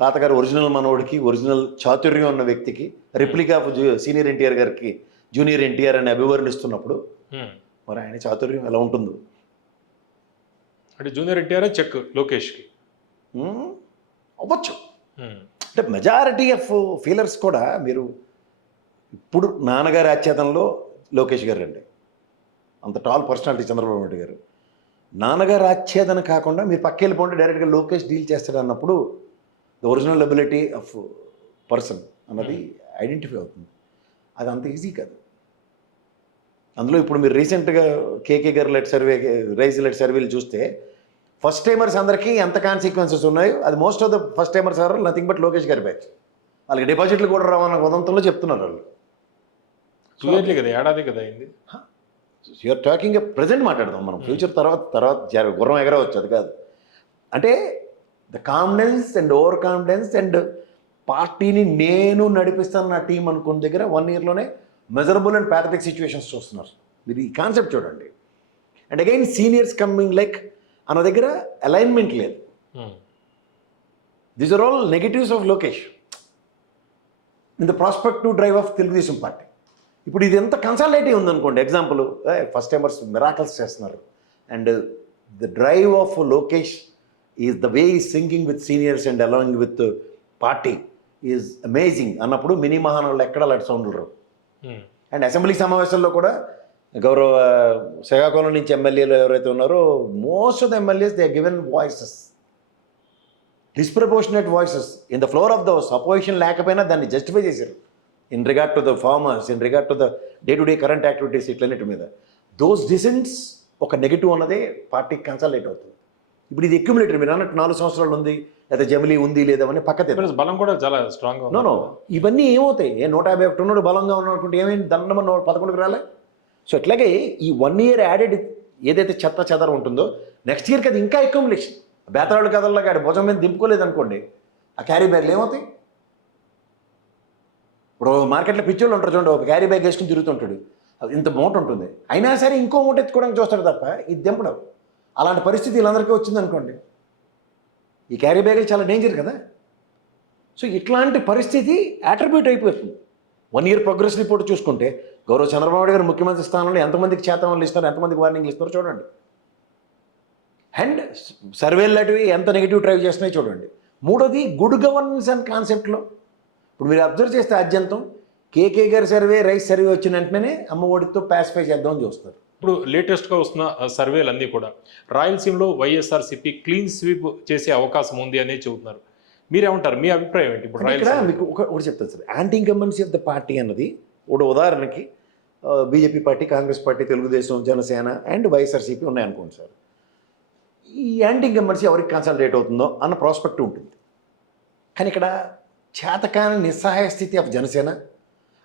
తాతగారు ఒరిజినల్ మనోడికి ఒరిజినల్ చాతుర్యం ఉన్న వ్యక్తికి రిప్లికా ఆఫ్ సీనియర్ ఎన్టీఆర్ గారికి జూనియర్ ఎన్టీఆర్ అని అభివర్ణిస్తున్నప్పుడు మరి ఆయన చాతుర్యం ఎలా ఉంటుందో. అంటే జూనియర్ ఎన్టీఆర్ చెక్ లోకేష్కి అవ్వచ్చు. అంటే మెజారిటీ ఆఫ్ ఫీలర్స్ కూడా మీరు ఇప్పుడు నాన్నగారి ఆచ్ఛేదనలో లోకేష్ గారు అండి, అంత టాల్ పర్సనాలిటీ చంద్రబాబు నాయుడు గారు. నాన్నగారు ఆచ్ఛేదన కాకుండా మీరు పక్క వెళ్ళిపోండి డైరెక్ట్గా లోకేష్ డీల్ చేస్తాడు అన్నప్పుడు the original ability of person అన్నది ఐడెంటిఫై అవుతుంది. అది అంత ఈజీ కాదు. అందులో ఇప్పుడు మీరు రీసెంట్గా కేకే గారు లెట్ సర్వే, రైజ్ లెట్ సర్వేలు చూస్తే ఫస్ట్ టైమర్స్ అందరికీ ఎంత కాన్సిక్వెన్సెస్ ఉన్నాయో అది most of the first timers are nothing but Lokesh గారి బ్యాచ్. వాళ్ళకి డిపాజిట్లు కూడా రావన్న ఉదంతంలో చెప్తున్నారు వాళ్ళు. చూడట్లే కదా, ఏడాది కదా అయింది. యూఆర్ టాకింగ్ ప్రజెంట్ మాట్లాడదాం మనం, ఫ్యూచర్ తర్వాత గుర్రం ఎగరవచ్చు, అది కాదు. అంటే the confidence and over confidence and పార్టీని నేను నడిపిస్తాను నా టీం అనుకున్న దగ్గర 1 yearలోనే మెజరబుల్ అండ్ ప్యాథటిక్ సిచ్యువేషన్స్ చూస్తున్నారు. మీరు ఈ కాన్సెప్ట్ చూడండి. And again seniors coming like అన్న దగ్గర అలైన్మెంట్ లేదు. These are all negatives of Lokesh in the prospective drive of Telugu Desam party. ఇప్పుడు ఇది ఎంత కన్సల్టేటివ్ ఉందనుకోండి, ఎగ్జాంపుల్ ఫస్ట్ టైమర్స్ మిరాకల్స్ చేస్తున్నారు, and the drive of Lokesh is the way is singing with seniors and along with party is amazing అన్నప్పుడు మినీ మహానంలో ఎక్కడ అలాంటి సౌండ్లు రావు. అండ్ అసెంబ్లీ సమావేశాల్లో కూడా గౌరవ శ్రీకాకుళం నుంచి ఎమ్మెల్యేలు ఎవరైతే ఉన్నారో most of the MLAs they given voices, disproportionate voices in the floor of the house. Opposition లేకపోయినా దాన్ని జస్టిఫై చేశారు in regard to the farmers, in regard to the day to day current activities, ఇట్లన్నిటి మీద. దోస్ డిసెంట్స్ ఒక నెగిటివ్ అన్నదే పార్టీకి కన్సల్టేట్ అవుతుంది. ఇప్పుడు ఇది అక్యుములేటర్, మీరు అన్నట్టు 4 సంవత్సరాలు ఉంది లేదా జమిలీ ఉంది లేదా అని పక్కతే బలం కూడా చాలా స్ట్రాంగ్. నో ఇవన్నీ ఏమవుతాయి, 151 ఉన్నాడు బలంగా ఉన్నాడు అనుకుంటే ఏమైంది, దండం 11కి రాలే. సో అట్లాగే ఈ 1 year యాడెడ్ ఏదైతే చెత్త చెదర ఉంటుందో నెక్స్ట్ ఇయర్కి అది ఇంకా అక్యుములేషన్. బేతరాళ్ళు కథల్లాగా ఆడి భుజం మీద దింపుకోలేదు అనుకోండి, ఆ క్యారీ బ్యాగ్లు ఏమవుతాయి? ఇప్పుడు మార్కెట్లో పిచ్చోళ్ళు ఉంటారు చూడండి, ఒక క్యారీ బ్యాగ్ వేసుకుని తిరుగుతుంటాడు, ఇంత మూట ఉంటుంది, అయినా సరే ఇంకో మూట ఎత్తుకోవడానికి చూస్తాడు తప్ప ఇది దింపడం. అలాంటి పరిస్థితి వీళ్ళందరికీ వచ్చింది అనుకోండి, ఈ క్యారీ బ్యాగులు చాలా డేంజర్ కదా. సో ఇట్లాంటి పరిస్థితి అట్రిబ్యూట్ అయిపోతుంది. 1 year ప్రోగ్రెస్ రిపోర్ట్ చూసుకుంటే గౌరవ చంద్రబాబు నాయుడు గారు ముఖ్యమంత్రి స్థానంలో ఎంతమందికి చేతవాళ్ళు ఇస్తారు, ఎంతమందికి వార్నింగ్లు ఇస్తారో చూడండి. అండ్ సర్వేలు లాంటివి ఎంత నెగిటివ్ డ్రైవ్ చేస్తున్నాయో చూడండి. మూడోది గుడ్ గవర్నెన్స్ అండ్ కాన్సెప్ట్లో ఇప్పుడు మీరు అబ్జర్వ్ చేస్తే అత్యంతం కేకే గారి సర్వే, రైస్ సర్వే వచ్చిన వెంటనే అమ్మఒడితో పాసిఫై చేద్దామని చూస్తారు. ఇప్పుడు లేటెస్ట్గా వస్తున్న సర్వేలు అన్నీ కూడా రాయలసీమలో వైఎస్ఆర్సీపీ క్లీన్ స్వీప్ చేసే అవకాశం ఉంది అనేది చెబుతున్నారు. మీరేమంటారు, మీ అభిప్రాయం ఏంటి? ఇప్పుడు ఇక్కడ మీకు ఒకటి చెప్తాను sir, anti incumbency of the party అన్నది ఒక ఉదాహరణకి BJP party, Congress party, Telugu Desam, Janasena and YSRCP ఉన్నాయనుకోండి సార్. ఈ యాంటీ ఇన్కంబెన్సీ ఎవరికి కన్సల్టేట్ అవుతుందో అన్న ప్రాస్పెక్ట్ ఉంటుంది. కానీ ఇక్కడ చేతకాని నిస్సహాయ స్థితి ఆఫ్ జనసేన,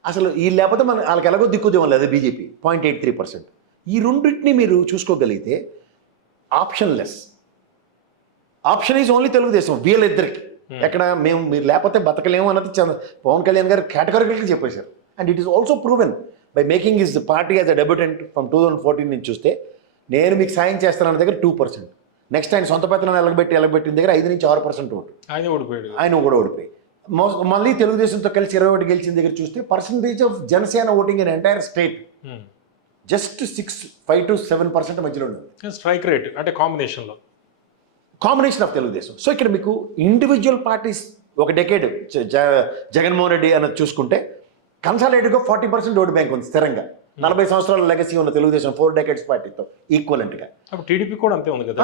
అసలు ఈ లేకపోతే మన వాళ్ళకి ఎలాగో దిక్కుదేమో లేదు బీజేపీ 0.83%. ఈ రెండింటిని మీరు చూసుకోగలిగితే option less. Option is only Telugu Desam వీళ్ళిద్దరికి. ఎక్కడ మేము మీరు లేకపోతే బతకలేము అన్నది పవన్ కళ్యాణ్ గారు కేటగిరికల్గా చెప్పేశారు. And it is also proven by making his party as a debutante from 2014 నుంచి చూస్తే నేను మీకు సాయం చేస్తానన్న దగ్గర 2%. నెక్స్ట్ ఆయన సొంత పెత్తనం ఎలగబెట్టిన దగ్గర 5 నుంచి 6% ఓటు ఆయన కూడా ఓడిపోయి, మళ్ళీ తెలుగుదేశంతో కలిసి 21 గెలిచిన దగ్గర చూస్తే percentage of Janasena voting in entire state just 5 to 7% మధ్యలో ఉంది. స్ట్రైక్ రేట్ అంటే కాంబినేషన్ ఆఫ్ తెలుగుదేశం. సో ఇక్కడ మీకు ఇండివిజువల్ పార్టీస్ ఒక డెకేడ్ జగన్మోహన్ రెడ్డి అన్నది చూసుకుంటే కన్సాలిడేట్గా 40% ఓటు బ్యాంక్ ఉంది స్థిరంగా. 40 సంవత్సరాల లెగసీ ఉన్న తెలుగుదేశం 4 decades పార్టీతో ఈక్వలెంట్గా. టీడీపీ కూడా అంతే ఉంది కదా,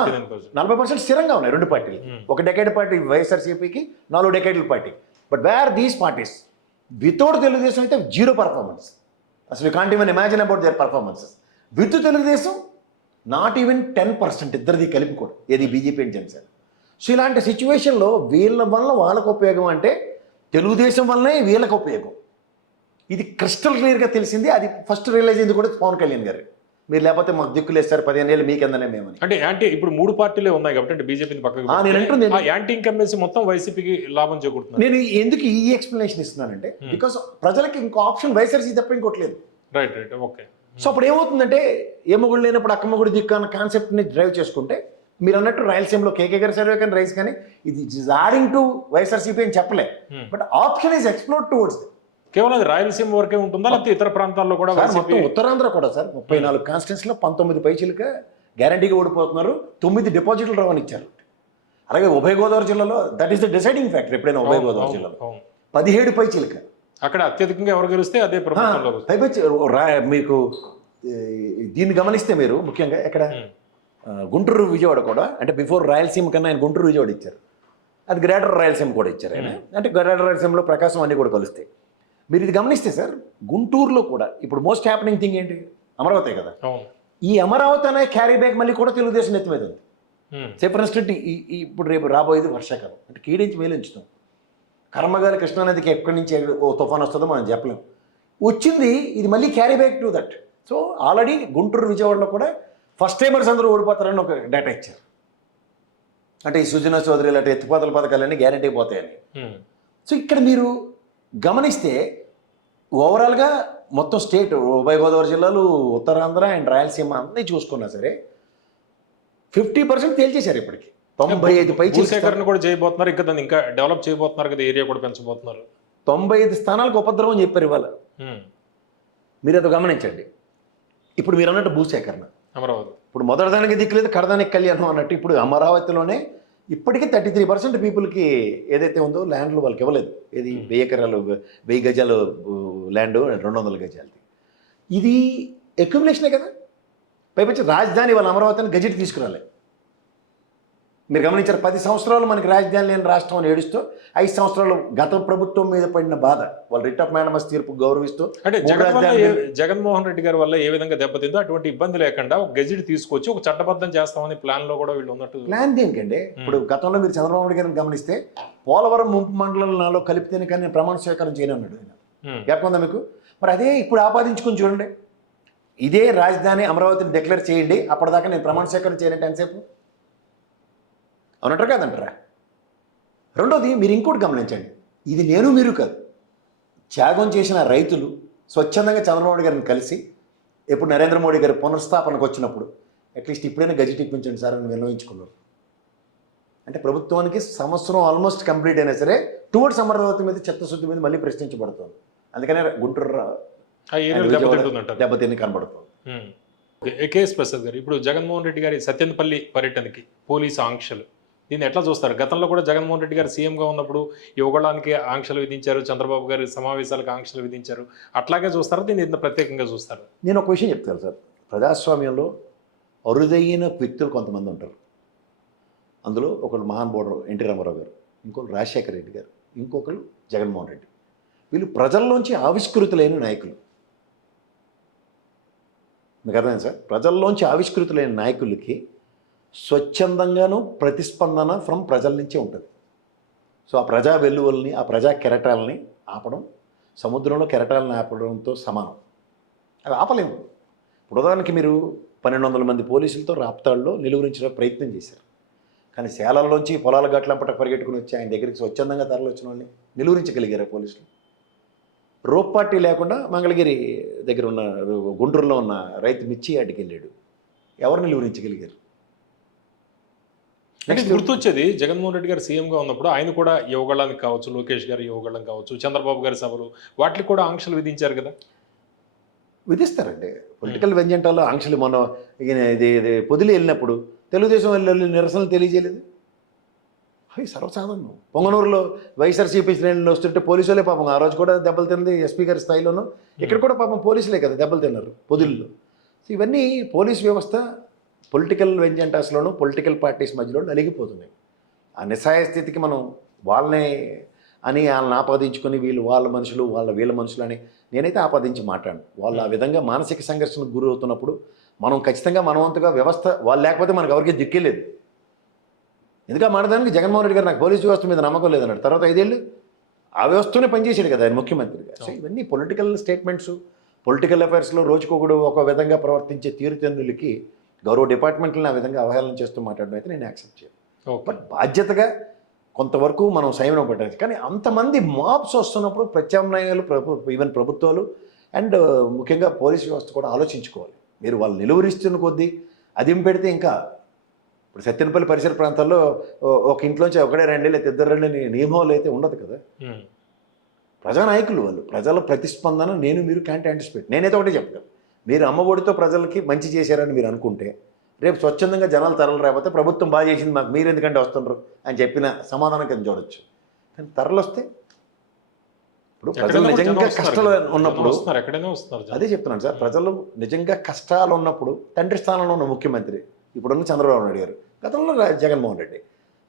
40% స్థిరంగా ఉన్నాయి రెండు పార్టీలు. ఒక డెకేడ్ పార్టీ వైఎస్ఆర్సీపీకి, 4 decades party. But where these parties without Telugu Desam అయితే 0 performance. అసలు you can't even imagine about their performances. With Telugu Desam not even 10%, ఇద్దరిది కలిపి కూడా, ఏది బీజేపీ అండ్ జనసేన. సో ఇలాంటి సిచ్యువేషన్లో వీళ్ళ వల్ల వాళ్ళకు ఉపయోగం అంటే తెలుగుదేశం వల్లనే వీళ్ళకి ఉపయోగం. ఇది క్రిస్టల్ క్లియర్గా తెలిసింది. అది ఫస్ట్ రియలైజ్ అయింది కూడా పవన్ కళ్యాణ్ గారు. మీరు లేకపోతే మాకు దిక్కులేస్తారు 15 ఏళ్ళు మీకెందనే మేమని. అంటే యాంటీ ఇప్పుడు 3 పార్టీలే ఉన్నాయి కాబట్టి అంటే బీజేపీని పక్కకు నేను అంటుంది యాంటీ ఇన్కంబెన్సీ మొత్తం వైసీపీకి లాభం చేకూరుతుంది. నేను ఎందుకు ఈ ఎక్స్ప్లెనేషన్ ఇస్తున్నానంటే బికాస్ ప్రజలకి ఇంకో ఆప్షన్ వైఎస్ఆర్సీ తప్ప ఇంకోటి లేదు. Right okay. సో అప్పుడు ఏమవుతుందంటే ఏ మొగుడు లేనప్పుడు అక్క మొగుడు దిక్కు అన్న కాన్సెప్ట్ని డ్రైవ్ చేసుకుంటే మీరు అన్నట్టు రాయలసీమలో కేకే గారి సర్వే కానీ రైస్ కానీ ఇది ఇస్ యాడింగ్ టు వైఎస్ఆర్సీపీ అని చెప్పలే. But option is explore towards. కేవలం అది రాయలసీమ వరకే ఉంటుందా లేకపోతే ఇతర ప్రాంతాల్లో కూడా? మొత్తం ఉత్తరాంధ్ర కూడా సార్ 34 కాన్స్టిట్యూన్సీలో 19 పైచీలుగా గ్యారంటీగా ఓడిపోతున్నారు. 9 డిపాజిట్లు రావని ఇచ్చారు. అలాగే ఉభయ గోదావరి జిల్లాలో that is the deciding factor. ఎప్పుడైనా ఉభయ గోదావరి జిల్లాలో 17 పైచీలుక అక్కడ అత్యధికంగా ఎవరు గెలిస్తే అదే ప్రభుత్వంలో పైపచ్చి. మీకు దీన్ని గమనిస్తే మీరు ముఖ్యంగా ఎక్కడ గుంటూరు విజయవాడ కూడా, అంటే బిఫోర్ రాయలసీమ కన్నా ఆయన గుంటూరు విజయవాడ ఇచ్చారు. అది గ్రేటర్ రాయలసీమ కూడా ఇచ్చారు ఆయన. అంటే గ్రేటర్ రాయలసీమలో ప్రకాశం అన్నీ కూడా కలుస్తాయి. మీరు ఇది గమనిస్తే సార్ గుంటూరులో కూడా ఇప్పుడు మోస్ట్ హ్యాపెనింగ్ థింగ్ ఏంటి, అమరావతి కదా. ఈ అమరావతి అనే క్యారీ బ్యాగ్ మళ్ళీ కూడా తెలుగుదేశం ఎత్తి మీద ఉంది. ఫర్ ఇన్స్టెంట్ ఇప్పుడు రేపు రాబోయేది వర్షాకాలం, అంటే కీడించి మేలించుతాం. కర్మగాలి కృష్ణానదికి ఎక్కడి నుంచి ఓ తుఫాన్ వస్తుందో మనం చెప్పలేం. వచ్చింది ఇది మళ్ళీ carry back to that. So already Guntur విజయవాడలో కూడా ఫస్ట్ టైమర్స్ అందరూ ఓడిపోతారని ఒక డేటా ఇచ్చారు. అంటే ఈ సుజనా చౌదరి లాంటి ఎత్తిపోతల పథకాలన్నీ గ్యారెంటీ పోతాయని. సో ఇక్కడ మీరు గమనిస్తే ఓవరాల్గా మొత్తం స్టేట్ ఉభయ గోదావరి జిల్లాలు, ఉత్తరాంధ్ర అండ్ రాయలసీమ అన్నీ చూసుకున్నా సరే 50% తేల్చేశారు ఇప్పటికి. 95 పై సేకరణ కూడా చేయబోతున్నారు. ఇంకా దాన్ని ఇంకా డెవలప్ చేయబోతున్నారు కదా, ఏరియా కూడా పెంచబోతున్నారు. 95 స్థానాలకు ఉపద్రవం చెప్పారు ఇవాళ. మీరు అది గమనించండి. ఇప్పుడు మీరు అన్నట్టు భూసేకరణ, అమరావతి ఇప్పుడు మొదటిదానికి దిక్కులేదు కడదానికి కళ్యాణం అన్నట్టు ఇప్పుడు అమరావతిలోనే ఇప్పటికీ 33% పీపుల్కి ఏదైతే ఉందో ల్యాండ్లు వాళ్ళకి ఇవ్వలేదు. ఇది 1000 ఎకరాలు 1000 గజాలు ల్యాండ్ 200 గజాలది. ఇది అక్యుములేషనే కదా. పైపచ్చి రాజధాని వాళ్ళ అమరావతిని గజెట్ తీసుకురాలే. మీరు గమనించారు 10 సంవత్సరాలు మనకి రాజధాని లేని రాష్ట్రం అని ఏడుస్తూ 5 సంవత్సరాలు గత ప్రభుత్వం మీద పడిన బాధ వాళ్ళు రిట్ ఆఫ్ మ్యానమస్ తీర్పు గౌరవిస్తూ అంటే జగన్మోహన్ రెడ్డి గారి వల్ల ఏ విధంగా దెబ్బతిందో అటువంటి ఇబ్బంది లేకుండా ఒక గెజిట్ తీసుకొచ్చి ఒక చట్టబద్ధం చేస్తామని ప్లాన్ లో కూడా వీళ్ళు ఉన్నట్టు. ప్లాన్ దేనికండి? ఇప్పుడు గతంలో మీరు చంద్రబాబు నాయుడు గారిని గమనిస్తే పోలవరం ముంపు మండలం నాలో కలిపితేనే కానీ నేను ప్రమాణ స్వీకారం చేయను అన్నాడు ఆయన. జ్ఞాపకం మీకు? మరి అదే ఇప్పుడు ఆపాదించుకొని చూడండి. ఇదే రాజధాని అమరావతిని డిక్లేర్ చేయండి, అప్పటిదాకా నేను ప్రమాణ స్వీకారం చేయనంటే ఎంతసేపు అవునంటారా కాదంటారా? రెండోది మీరు ఇంకోటి గమనించండి, ఇది నేను మీరు కాదు, త్యాగం చేసిన రైతులు స్వచ్ఛందంగా చంద్రబాబు నాయుడు గారిని కలిసి ఎప్పుడు నరేంద్ర మోడీ గారి పునర్స్థాపనకు వచ్చినప్పుడు అట్లీస్ట్ ఇప్పుడైనా గజెట్ ఇప్పించండి సార్ అని విన్నవించుకున్నారు. అంటే ప్రభుత్వానికి సంవత్సరం ఆల్మోస్ట్ కంప్లీట్ అయినా సరే టువర్డ్స్ అమరావతి మీద చిత్తశుద్ధి మీద మళ్ళీ ప్రశ్నించబడుతుంది. అందుకనే గుంటూరు దెబ్బతిని కనబడుతుంది. కేఎస్ ప్రసాద్ గారు, ఇప్పుడు జగన్మోహన్ రెడ్డి గారి సత్యనపల్లి పర్యటనకి పోలీసు ఆంక్షలు, దీన్ని ఎట్లా చూస్తారు? గతంలో కూడా జగన్మోహన్ రెడ్డి గారు సీఎంగా ఉన్నప్పుడు యువగళానికి ఆంక్షలు విధించారు, చంద్రబాబు గారి సమావేశాలకు ఆంక్షలు విధించారు, అట్లాగే చూస్తారా దీన్ని ఇంత ప్రత్యేకంగా చూస్తారు? నేను ఒక విషయం చెప్తాను సార్, ప్రజాస్వామ్యంలో అరుదైన వ్యక్తులు కొంతమంది ఉంటారు. అందులో ఒకరు మహానుభావుడు ఎన్టీ రామారావు గారు, ఇంకొకరు రాజశేఖర రెడ్డి గారు, ఇంకొకరు జగన్మోహన్ రెడ్డి. వీళ్ళు ప్రజల్లోంచి ఆవిష్కృతులైన నాయకులు. మీకు అర్థమైంది సార్? ప్రజల్లోంచి ఆవిష్కృతులైన నాయకులకి స్వచ్ఛందంగాను ప్రతిస్పందన ఫ్రమ్ ప్రజల నుంచే ఉంటుంది. సో ఆ ప్రజా వెల్లువల్ని, ఆ ప్రజా కెరటాలని ఆపడం సముద్రంలో కెరటాలను ఆపడంతో సమానం. అవి ఆపలేము. ఇప్పుడు ఉదాహరణకి మీరు 1200 మంది పోలీసులతో రాప్తాడులో నిలువరించే ప్రయత్నం చేశారు. కానీ సేలల్లోంచి పొలాల గట్లంపట పరిగెట్టుకుని వచ్చి ఆయన దగ్గరికి స్వచ్ఛందంగా తరలి వచ్చిన వాళ్ళని నిలువరించగలిగారు పోలీసులు. రోప్ పార్టీ లేకుండా మంగళగిరి దగ్గర ఉన్న గుంటూరులో ఉన్న రైతు మిర్చి యార్డ్కి వెళ్ళాడు. ఎవరిని నిలువరించగలిగారు? నెక్స్ట్ గుర్తొచ్చేది జగన్మోహన్ రెడ్డి గారు సీఎంగా ఉన్నప్పుడు ఆయన కూడా యువగళానికి కావచ్చు, లోకేష్ గారు యువగళం కావచ్చు, చంద్రబాబు గారి సభలు వాటికి కూడా ఆంక్షలు విధించారు కదా. విధిస్తారండి పొలిటికల్ వెంజెంటాలో ఆంక్షలు. మనం ఇది పొదిలి వెళ్ళినప్పుడు తెలుగుదేశం వెళ్ళి నిరసనలు తెలియజేయలేదు. అవి సర్వసాధారణం. పొంగనూరులో వైఎస్ఆర్సీపీ శ్రేణులు వస్తుంటే పోలీసులే పాపం ఆ రోజు కూడా దెబ్బలు తిన్నది ఎస్పీ గారి స్థాయిలోనూ. ఇక్కడ కూడా పాపం పోలీసులే కదా దెబ్బలు తిన్నారు పొదిల్లో. సో ఇవన్నీ పోలీస్ వ్యవస్థ పొలిటికల్ వెంజెంటాస్లోనూ పొలిటికల్ పార్టీస్ మధ్యలో నలిగిపోతున్నాయి. ఆ నిస్సహాయ స్థితికి మనం వాళ్ళని వాళ్ళని ఆపాదించుకొని వీళ్ళు వాళ్ళ మనుషులు వీళ్ళ మనుషులు అని నేనైతే ఆపాదించి మాట్లాడను. వాళ్ళు ఆ విధంగా మానసిక సంఘర్షణకు గురి అవుతున్నప్పుడు మనం ఖచ్చితంగా మనవంతుగా వ్యవస్థ వాళ్ళు లేకపోతే మనకు ఎవరికి దిక్కేలేదు. ఎందుకంటే మాట్లాడడానికి జగన్మోహన్ రెడ్డి గారు నాకు పోలీసు వ్యవస్థ మీద నమ్మకం లేదన్నాడు. తర్వాత 5 ఏళ్ళు ఆ వ్యవస్థనే పనిచేసాడు కదా ఆయన ముఖ్యమంత్రిగా. సో ఇవన్నీ పొలిటికల్ స్టేట్మెంట్స్, పొలిటికల్ అఫైర్స్లో రోజుకొకడు ఒక విధంగా ప్రవర్తించే తీరుతెన్నులకి గౌరవ డిపార్ట్మెంట్లను ఆ విధంగా అవహేళన చేస్తూ మాట్లాడడం అయితే నేను యాక్సెప్ట్ చేయను. బట్ బాధ్యతగా కొంతవరకు మనం సంయమనం పట్టాలి. కానీ అంతమంది మాబ్స్ వస్తున్నప్పుడు ప్రత్యామ్నాయాలు ఈవెన్ ప్రభుత్వాలు అండ్ ముఖ్యంగా పోలీస్ వ్యవస్థ కూడా ఆలోచించుకోవాలి. మీరు వాళ్ళు నిలువరిస్తున్న కొద్దీ అదిం పెడితే ఇంకా ఇప్పుడు సత్యనపల్లి పరిసర ప్రాంతాల్లో ఒక ఇంట్లోంచి ఒకడే రండి లేకపోతే 2 రండి నియమాలు అయితే ఉండదు కదా. ప్రజానాయకులు వాళ్ళు, ప్రజల ప్రతిస్పందన మీరు క్యాంట్ యాంటిసిపేట్. నేనైతే ఒకటే చెప్తాను, మీరు అమ్మఒడితో ప్రజలకి మంచి చేశారని మీరు అనుకుంటే రేపు స్వచ్ఛందంగా జనాలు తరలి రాకపోతే ప్రభుత్వం బాగా చేసింది మాకు మీరు ఎందుకంటే వస్తుండ్రు అని చెప్పిన సమాధానం కింద చూడొచ్చు. కానీ తరలి వస్తే ఇప్పుడు ప్రజలు నిజంగా కష్టాలు ఉన్నప్పుడు అదే చెప్తున్నాను సార్, ప్రజలు నిజంగా కష్టాలు ఉన్నప్పుడు తండ్రి స్థానంలో ఉన్న ముఖ్యమంత్రి ఇప్పుడున్న చంద్రబాబు నాయుడు గారు, గతంలో జగన్మోహన్ రెడ్డి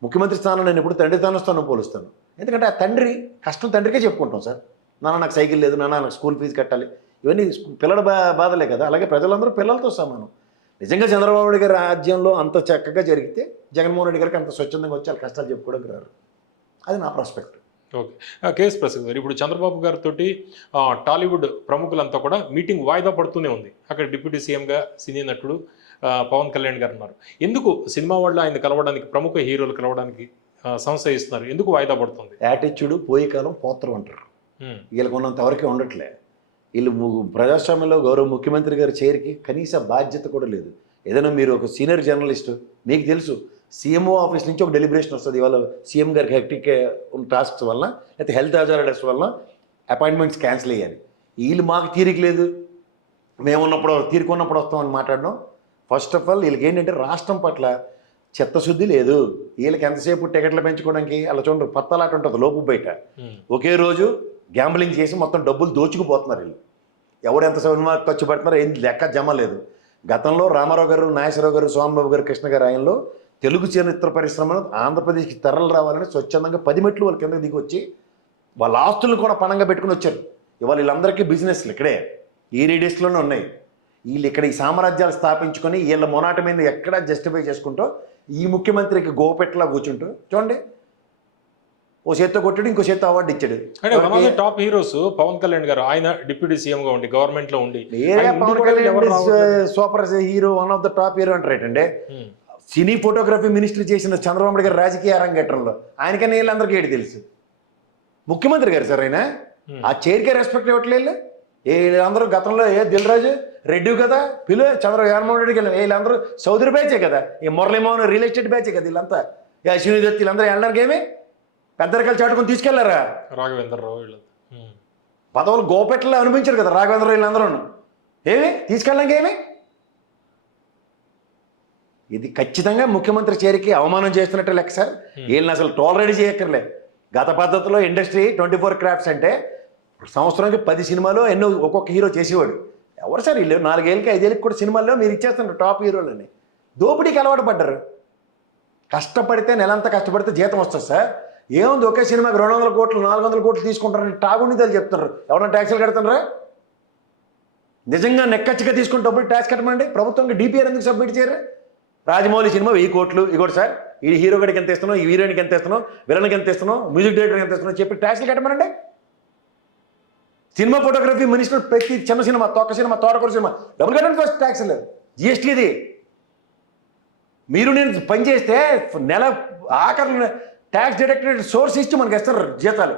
ముఖ్యమంత్రి స్థానం నేను ఇప్పుడు తండ్రి స్థానం పోలుస్తాను. ఎందుకంటే ఆ తండ్రి కష్టం తండ్రికే చెప్పుకుంటాం సార్. నాన్న నాకు సైకిల్ లేదు, నాన్న నాకు స్కూల్ ఫీజు కట్టాలి, ఇవన్నీ పిల్లల బాధలే కదా. అలాగే ప్రజలందరూ పిల్లలతో సమానం. నిజంగా చంద్రబాబు నాయుడు గారి రాజ్యంలో అంత చక్కగా జరిగితే జగన్మోహన్ రెడ్డి గారికి అంత స్వచ్ఛందంగా వచ్చి వాళ్ళ కష్టాలు చెప్పుకోవడానికి రారు. అది నా ప్రాస్పెక్ట్. ఓకే, కేఎస్ ప్రసాద్ గారు, ఇప్పుడు చంద్రబాబు గారితో టాలీవుడ్ ప్రముఖులంతా కూడా మీటింగ్ వాయిదా పడుతూనే ఉంది. అక్కడ డిప్యూటీ సీఎంగా సినీ నటుడు పవన్ కళ్యాణ్ గారు ఉన్నారు. ఎందుకు సినిమా వాళ్ళు ఆయన కలవడానికి, ప్రముఖ హీరోలు కలవడానికి సంస్థ ఇస్తున్నారు, ఎందుకు వాయిదా పడుతుంది? యాటిట్యూడ్ పోయే కాలం పోత్రం అంటారు. వీళ్ళకి ఉన్నంత వరకే ఉండట్లే. వీళ్ళు ప్రజాస్వామ్యంలో గౌరవ ముఖ్యమంత్రి గారి చైర్కి కనీస బాధ్యత కూడా లేదు. ఏదైనా మీరు ఒక సీనియర్ జర్నలిస్టు, మీకు తెలుసు సీఎంఓ ఆఫీస్ నుంచి ఒక డెలిబరేషన్ వస్తుంది, ఇవాళ సీఎం గారికి హెక్టిక్ ఉన్న టాస్క్స్ వల్ల లేకపోతే హెల్త్ అజార్డర్స్ వల్ల అపాయింట్మెంట్స్ క్యాన్సిల్ అయ్యాలి. వీళ్ళు మాకు తీరిక లేదు, మేమున్నప్పుడు తీరుకున్నప్పుడు వస్తామని మాట్లాడడం. ఫస్ట్ ఆఫ్ ఆల్ వీళ్ళకి ఏంటంటే రాష్ట్రం పట్ల చిత్తశుద్ధి లేదు. వీళ్ళకి ఎంతసేపు టికెట్లు పెంచుకోవడానికి అలా చూడండి, పత్తలాట ఉంటుంది లోపు బయట. ఒకే రోజు గ్యాంబ్లింగ్ చేసి మొత్తం డబ్బులు దోచుకుపోతున్నారు వీళ్ళు. ఎవరు ఎంత సినిమా ఖర్చు పెడుతున్నారో ఏం లెక్క జమ లేదు. గతంలో రామారావు గారు, నాగేశ్వరరావు గారు, సోమబాబు గారు, కృష్ణ గారు ఆయనలో తెలుగు చరిత్ర పరిశ్రమను ఆంధ్రప్రదేశ్కి తరలి రావాలని స్వచ్ఛందంగా 10 మెట్లు వాళ్ళ కింద దిగి వచ్చి వాళ్ళ ఆస్తులను కూడా పణంగా పెట్టుకుని వచ్చారు. ఇవాళ వీళ్ళందరికీ బిజినెస్లు ఇక్కడే ఈ రేడియస్లోనే ఉన్నాయి. వీళ్ళు ఇక్కడ ఈ సామ్రాజ్యాలు స్థాపించుకొని వీళ్ళ మొనాట మీద ఎక్కడా జస్టిఫై చేసుకుంటూ ఈ ముఖ్యమంత్రికి గోపెట్లా కూర్చుంటూ చూడండి, ఓ చేత్తో కొట్టాడు, ఇంకో చేత్తో అవార్డు ఇచ్చాడు. అంటే one of the top heroes Pawan Kalyan గారు, ఆయన డిప్యూటీ సీఎం గా ఉండి గవర్నమెంట్ లో ఉండి Pawan Kalyan super hero, one of the top hero అంటారేటండి. సినీ ఫోటోగ్రఫీ మినిస్టర్ చేసిన చంద్రబాబు గారు రాజకీయ అరంగేట్రంలో ఆయనకన్నా వీళ్ళందరికీ ఏంటి తెలుసు. ముఖ్యమంత్రి గారు సార్ ఆయన ఆ చైర్కే రెస్పెక్ట్ ఇవ్వట్లేదు. వీళ్ళందరూ గతంలో దిల్ రాజు రెడ్డి కదా, జగన్మోహన్ రెడ్డికి వీళ్ళందరూ చౌదరి బ్యాచే కదా, ఈ మురళీమోహన్ రియల్ ఎస్టేట్ బ్యాచే కదా వీళ్ళంతా. అశ్విని దత్ వీళ్ళందరూ వెళ్ళడానికి ఏమి పెద్దరికలు చాటుకొని తీసుకెళ్లారా? రాఘవేంద్రరావు పదవులు గోపెట్లో అనిపించారు కదా రాఘవేంద్రరావు వీళ్ళందరూ. ఏమి తీసుకెళ్ళడానికి ఏమి? ఇది ఖచ్చితంగా ముఖ్యమంత్రి చేరికి అవమానం చేస్తున్నట్టే లెక్క సార్. వీళ్ళని అసలు టోలరేట్ చేయక్కర్లే. గత పద్ధతిలో ఇండస్ట్రీ 24 క్రాఫ్ట్స్ అంటే సంవత్సరానికి 10 సినిమాలు ఎన్నో ఒక్కొక్క హీరో చేసేవాడు. ఎవరు సార్ వీళ్ళు 4 ఏళ్ళకి 5 ఏళ్ళకి కూడా సినిమాల్లో మీరు ఇచ్చేస్తున్నారు టాప్ హీరోలని. దోపిడీకి అలవాటు పడ్డారు. కష్టపడితే నెలంతా కష్టపడితే జీతం వస్తుంది సార్. ఏముంది ఒకే సినిమాకి 200 కోట్లు 400 కోట్లు తీసుకుంటారని టాగునిదాలు చెప్తున్నారు. ఎవరైనా ట్యాక్సులు కడుతున్నారా? నిజంగా నెక్కచ్చిగా తీసుకుని డబ్బులు ట్యాక్స్ కట్టమండి. ప్రభుత్వంకి డిపిఆర్ ఎందుకు సబ్మిట్ చేయరు? రాజమౌళి సినిమా 1000 కోట్లు, ఇగోటి సార్ ఈ హీరో గడికి ఎంత ఇస్తున్నావు, ఈ హీరోయిన్కి ఎంత ఇస్తున్నావు, విలన్కి ఎంత ఇస్తున్నావు, మ్యూజిక్ డైరెక్టర్కి ఎంత ఇస్తున్నావు చెప్పి ట్యాక్స్లు కట్టమనండి. సినిమా ఫోటోగ్రఫీ మినిస్టర్ ప్రతి చిన్న సినిమా, తొక్క సినిమా, తోటకూర సినిమా డబ్బులు కట్టండి ఫస్ట్ ట్యాక్స్లు. జిఎస్టీది మీరు నేను పనిచేస్తే నెల ఆఖరి ట్యాక్స్ డిడక్టెడ్ సోర్స్ ఇచ్చి మనకి ఇస్తారు జీతాలు.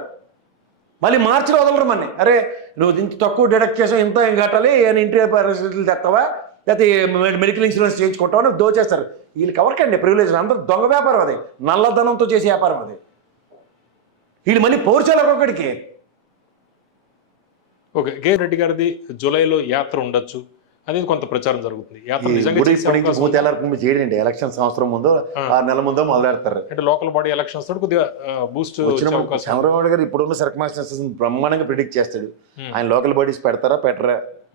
మళ్ళీ మార్చిలో వదలరు మనని. అరే నువ్వు ఇంత తక్కువ డిడక్ట్ చేసావు, ఇంత ఏం కట్టాలి, ఏమైనా ఇంటి పరిస్థితులు తెస్తావా, లేకపోతే మెడికల్ ఇన్సూరెన్స్ చేయించుకుంటామని దోచేస్తారు. వీళ్ళకి ఎవరికండి ప్రివిలేజ్? అందరూ దొంగ వ్యాపారం అది, నల్లధనంతో చేసే వ్యాపారం అది. వీళ్ళు మళ్ళీ పౌరుషాలు ఒక్కొక్కడికి. ఓకే, కే రెడ్డి గారిది జూలైలో యాత్ర ఉండొచ్చు అనేది కొంత ప్రచారం జరుగుతుంది. యాత్ర నిజంగా చేయండి. ఎలక్షన్ సంవత్సరం ముందు 6 నెలల ముందో మొదలెడతారు. అంటే లోకల్ బాడీ ఎలక్షన్స్ తోటి కొద్దిగా బూస్ట్ చంద్రబాబు గారు ఇప్పుడున్న సర్కమ్స్టాన్సెస్ బ్రహ్మాండంగా ప్రిడిక్ట్ చేస్తాడు. ఆయన లోకల్ బాడీస్ పెడతారా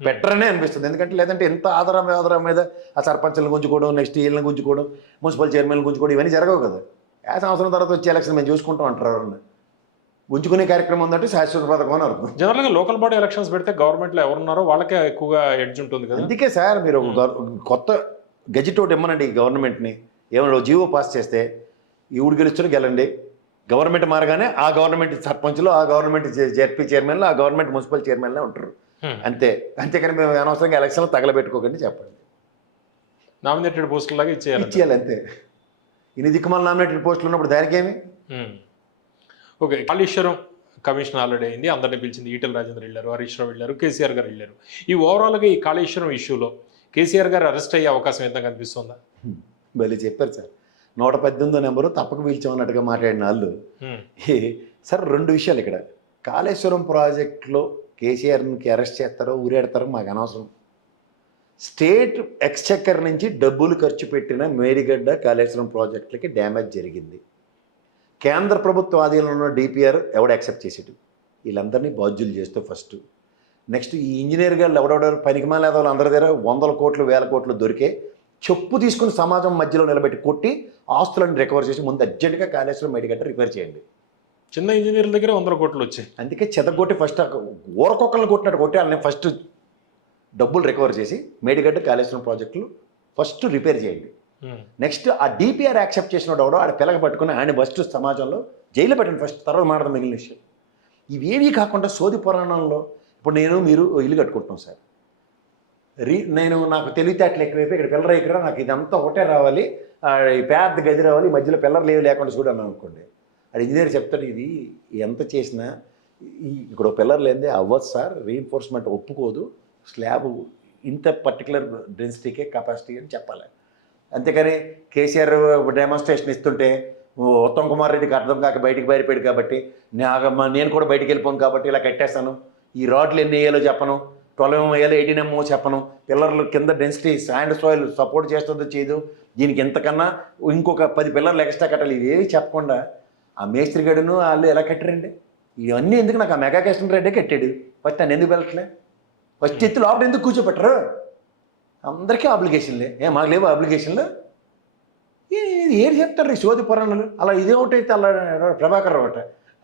పెట్టరనే అనిపిస్తుంది. ఎందుకంటే లేదంటే ఎంత ఆధారం మీద ఆ సర్పంచ్లను గుంజుకోవడం, నెక్స్ట్ వీళ్ళని గుంజుకోవడం, మున్సిపల్ చైర్మన్లు గుంజుకోవడం ఇవన్నీ జరగవు కదా. ఆ సంవత్సరం తర్వాత వచ్చే ఎలక్షన్ మేము చూసుకుంటాం అంటారు. గుంజుకునే కార్యక్రమం ఉందంటే శాశ్వత పథకం అని అర్థం. జనరల్గా లోకల్ బాడీ ఎలక్షన్స్ పెడితే గవర్నమెంట్లో ఎవరున్నారో వాళ్ళకే ఎక్కువగా ఎడ్జ్ ఉంటుంది కదా. అందుకే సార్ మీరు కొత్త గెజిట్ ఒకటి ఇమ్మనండి గవర్నమెంట్ని. ఏమన్నా జీవో పాస్ చేస్తే ఈవిడు గెలుచుని గెలండి, గవర్నమెంట్ మారగానే ఆ గవర్నమెంట్ సర్పంచ్లు, ఆ గవర్నమెంట్ జెడ్పీ చైర్మన్లు, ఆ గవర్నమెంట్ మున్సిపల్ చైర్మన్లే ఉంటారు. అంతేకాని మేము అనవసరంగా ఎలక్షన్లు తగలబెట్టుకోకండి చెప్పండి. నామినేటెడ్ పోస్టుల లాగా ఇచ్చేయాలి అంతే. ఇన్ని దిక్కుమాల నామినేటెడ్ పోస్టులు ఉన్నప్పుడు దానికేమి. ఓకే, కాళేశ్వరం కమిషన్ ఆల్రెడీ అయింది, అందరినీ పిలిచింది. ఈటెల రాజేంద్ర వెళ్ళారు, హరీష్ రావు వెళ్ళారు, కేసీఆర్ గారు వెళ్ళారు. ఈ ఓవరాల్గా ఈ కాళేశ్వరం ఇష్యూలో కేసీఆర్ గారు అరెస్ట్ అయ్యే అవకాశం ఎంత కనిపిస్తుందా? మళ్ళీ చెప్పారు సార్, 118 నెంబరు తప్పక పిలిచామన్నట్టుగా మాట్లాడిన వాళ్ళు. సార్ 2 విషయాలు ఇక్కడ. కాళేశ్వరం ప్రాజెక్టులో కేసీఆర్కి అరెస్ట్ చేస్తారో ఊరేడతారో మాకు అనవసరం. స్టేట్ ఎక్స్చెక్కర్ నుంచి డబ్బులు ఖర్చు పెట్టిన మేడిగడ్డ కాళేశ్వరం ప్రాజెక్టులకి డ్యామేజ్ జరిగింది. కేంద్ర ప్రభుత్వ ఆధీనంలో ఉన్న డిపిఆర్ ఎవడ యాక్సెప్ట్ చేసేటు వీళ్ళందరినీ బాధ్యులు చేస్తూ ఫస్ట్. నెక్స్ట్ ఈ ఇంజనీర్ గారు ఎవడెవడారు పనికిమాల వాళ్ళు అందరి దగ్గర 100 కోట్లు 1000 కోట్లు దొరికే చెప్పు తీసుకుని సమాజం మధ్యలో నిలబెట్టి కొట్టి ఆస్తులను రికవర్ చేసి ముందు అర్జెంటుగా కాళేశ్వరం మేడిగడ్డ రిపేర్ చేయండి. చిన్న ఇంజనీర్ల దగ్గర 100 కోట్లు వచ్చాయి. అందుకే చెదగొట్టి ఫస్ట్ ఊరకొక్కలను కొట్టినట్టు కొట్టి వాళ్ళని ఫస్ట్ డబ్బులు రికవర్ చేసి మేడిగడ్డ కాళేశ్వరం ప్రాజెక్టులు ఫస్ట్ రిపేర్ చేయండి. నెక్స్ట్ ఆ డిపిఆర్ యాక్సెప్ట్ చేసిన వాడు ఆడ పిల్లగ పట్టుకుని ఆయన ఫస్ట్ సమాజంలో జైల్లో పెట్టండి ఫస్ట్, తర్వాత మాట్లాడడం మిగిలిన విషయం. ఇవేమీ కాకుండా సోది పురాణంలో ఇప్పుడు మీరు ఇల్లు కట్టుకుంటున్నాం సార్. నాకు తెలివితేటలు ఎక్కువైపు ఇక్కడ పిల్లలు ఎక్కడా నాకు ఇదంతా ఒకటే రావాలి, ఈ పెద్ద గది రావాలి, ఈ మధ్యలో పిల్లలు లేకుండా చూడాలి అనుకోండి. అది ఇంజనీర్ చెప్తాడు ఇది ఎంత చేసినా ఇక్కడ పిల్లర్ లేదే అవ్వదు సార్, రీఎన్ఫోర్స్మెంట్ ఒప్పుకోదు, స్లాబ్ ఇంత పర్టికులర్ డెన్సిటీకే కెపాసిటీ అని చెప్పాలి. అంతేకాని కేసీఆర్ డెమాన్స్ట్రేషన్ ఇస్తుంటే ఉత్తమ్ కుమార్ రెడ్డికి అర్థం కాక బయటికి బయటపెడు కాబట్టి నేను కూడా బయటికి వెళ్ళిపోను కాబట్టి ఇలా కట్టేస్తాను, ఈ రాడ్లు ఎన్ని వేయాలో చెప్పను, 12 వేయాలి 18 చెప్పను, పిల్లర్లు కింద డెన్సిటీ శాండ్ సాయిల్ సపోర్ట్ చేస్తుందో చేయదు, దీనికి ఎంతకన్నా ఇంకొక 10 పిల్లర్లు ఎక్స్ట్రా కట్టాలి, ఇవేవి చెప్పకుండా ఆ మేస్త్రి గడును వాళ్ళు ఎలా కట్టారండి? ఇవన్నీ ఎందుకు? నాకు ఆ మెగా కృష్ణ రెడ్డి కట్టాడు, ఫస్ట్ నన్ను ఎందుకు వెళ్ళట్లే? ఫస్ట్ ఎత్తి లోపల ఎందుకు కూర్చోపెట్టరు? అందరికీ అప్లికేషన్లే, మాకు లేవు అప్లికేషన్లు? ఏడు చెప్తారు ఈ సోది పురాణాలు. అలా ఇదేమిటైతే అలా ప్రభాకర్ రావు అట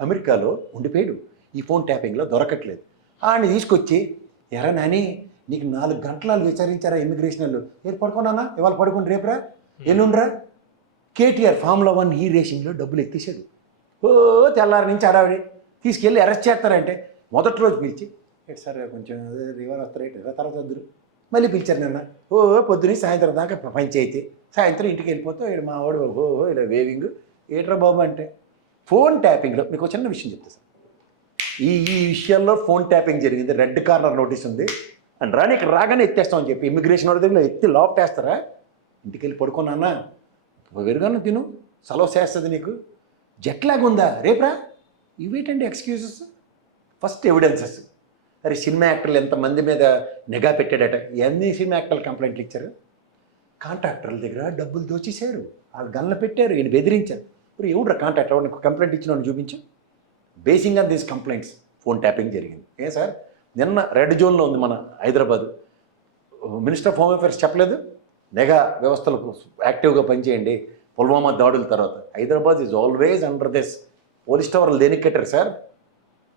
అమెరికాలో ఉండిపోయాడు, ఈ ఫోన్ ట్యాపింగ్లో దొరకట్లేదు. ఆయన తీసుకొచ్చి, ఎరా నాని నీకు 4 గంటలు విచారించారా ఇమిగ్రేషన్లు, ఏరు పడుకోనా, ఇవాళ పడుకుని రేపురా ఎల్లుండ్రా. కేటీఆర్ ఫార్ములా 1 ఈ రేసింగ్లో డబ్బులు ఎత్తేసాడు. ఓ తెల్లారి నుంచి అడావిడి తీసుకెళ్ళి అరెస్ట్ చేస్తారంటే మొదటి రోజు పిలిచి, సార్ కొంచెం రివర్ వస్తారేంటి తర్వాత వద్దురు, మళ్ళీ పిలిచారు నిన్న. పొద్దున్న సాయంత్రం దాకా పంచాయితీ, సాయంత్రం ఇంటికి వెళ్ళిపోతే మా వాడు ఇలా వేవింగ్ ఏట్రా బాబు అంటే. ఫోన్ ట్యాపింగ్లో మీకు చిన్న విషయం చెప్తా సార్, ఈ విషయాల్లో ఫోన్ ట్యాపింగ్ జరిగింది, రెడ్ కార్నర్ నోటీస్ ఉంది అండ్ రాని ఇక్కడ రాగానే ఎత్తేస్తామని చెప్పి ఇమిగ్రేషన్ వాడి దగ్గర ఎత్తి లోపటేస్తారా? ఇంటికి వెళ్ళి పడుకున్నానా, వెరుగాను తిను, సెలవు చేస్తుంది నీకు, జెట్ లాగ్ ఉందా రేపురా, ఇవేటండి ఎక్స్క్యూజెస్? First evidences. అరే సినిమా యాక్టర్లు ఎంతమంది మీద నిఘా పెట్టాడట, ఎన్ని సినిమా యాక్టర్లు కంప్లైంట్లు ఇచ్చారు? కాంట్రాక్టర్ల దగ్గర డబ్బులు దోచేశారు, వాళ్ళు గన్లు పెట్టారు, ఈయన బెదిరించారు. ఇప్పుడు ఎవడ్రా కాంట్రాక్టర్, వాడిని కంప్లైంట్ ఇచ్చిన వాడిని చూపించు. Basing on these complaints phone tapping జరిగింది. సార్ నిన్న రెడ్ జోన్లో ఉంది మన Hyderabad, minister of home affairs చెప్పలేదు నిఘా వ్యవస్థలకు యాక్టివ్గా పనిచేయండి పుల్వామా దాడుల తర్వాత. Hyderabad is always under this. Police టవర్లు దేనికి కట్టారు సార్?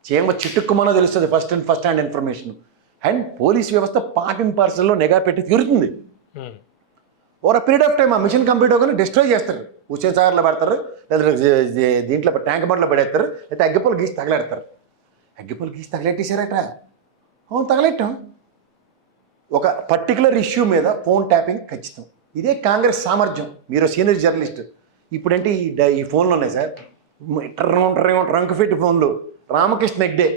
చీమ చిట్టుక్కుమనో తెలుస్తుంది first hand information. And police వ్యవస్థ పార్ట్ అండ్ పార్సల్లో నిఘా పెట్టి తీరుతుంది. ఓవర్ పీరియడ్ ఆఫ్ టైం ఆ మిషన్ కంప్లీట్ అవ్వగానే డిస్ట్రాయ్ చేస్తారు, హుస్సేన్ సాగర్లో పెడతారు, లేదా దీంట్లో ట్యాంక్ బండ్లో పడేస్తారు, లేకపోతే అగ్గిపూలు గీసి తగలేడతారు. అగ్గిపూలు గీసి తగలెట్టేశారట. అవును తగలెట్టాం. ఒక పర్టికులర్ ఇష్యూ మీద ఫోన్ ట్యాపింగ్ ఖచ్చితం. ఇదే కాంగ్రెస్ సామర్థ్యం. మీరు సీనియర్ జర్నలిస్ట్, ఇప్పుడంటే ఈ ఫోన్లు ఉన్నాయి సార్, ట్రంక్ ఫిట్ ఫోన్లు, రామకృష్ణ హెగ్డే,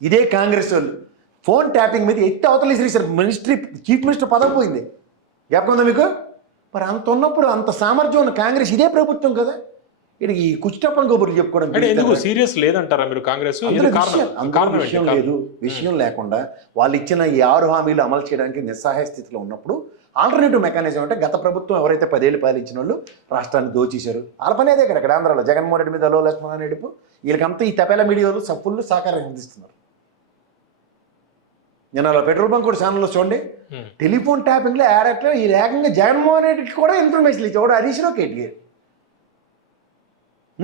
ఇదే కాంగ్రెస్ వాళ్ళు ఫోన్ ట్యాపింగ్ మీద ఎత్తి అవతల సార్ చీఫ్ మినిస్టర్ పదవి పోయింది. జ్ఞాపకం ఉందా మీకు? మరి అంత ఉన్నప్పుడు అంత సామర్థ్యం ఉన్న కాంగ్రెస్ ఇదే ప్రభుత్వం కదా, ఇది ఈ కుచిటప్పని కబుర్లు చెప్పుకోవడం ఎందుకు సీరియస్ లేదంటారా మీరు? కాంగ్రెస్ విషయం లేదు, విషయం లేకుండా వాళ్ళు ఇచ్చిన ఈ 6 హామీలు అమలు చేయడానికి నిస్సహాయ స్థితిలో ఉన్నప్పుడు ఆల్టర్నేటివ్ మెకానిజం అంటే గత ప్రభుత్వం ఎవరైతే 10 ఏళ్ళు పాలించిన వాళ్ళు రాష్ట్రాన్ని దోచేశారు, వాళ్ళ పని అదే ఇక్కడ ఆంధ్రాలో జగన్మోహన్ రెడ్డి మీద లక్ష్మణ నడిపు, వీళ్ళకంతా ఈ తపేల మీడియాలు సప్పుళ్ళు సహకారం అందిస్తున్నారు. నేను అలా పెట్రోల్ బంక్ కూడా ఛానల్లో చూడండి, టెలిఫోన్ ట్యాపింగ్లో యాడ్ ఈ ఏకంగా జగన్మోహన్ రెడ్డికి కూడా ఇన్ఫర్మేషన్ ఇచ్చేవాడు హరీష్ రావు కేటీఆర్.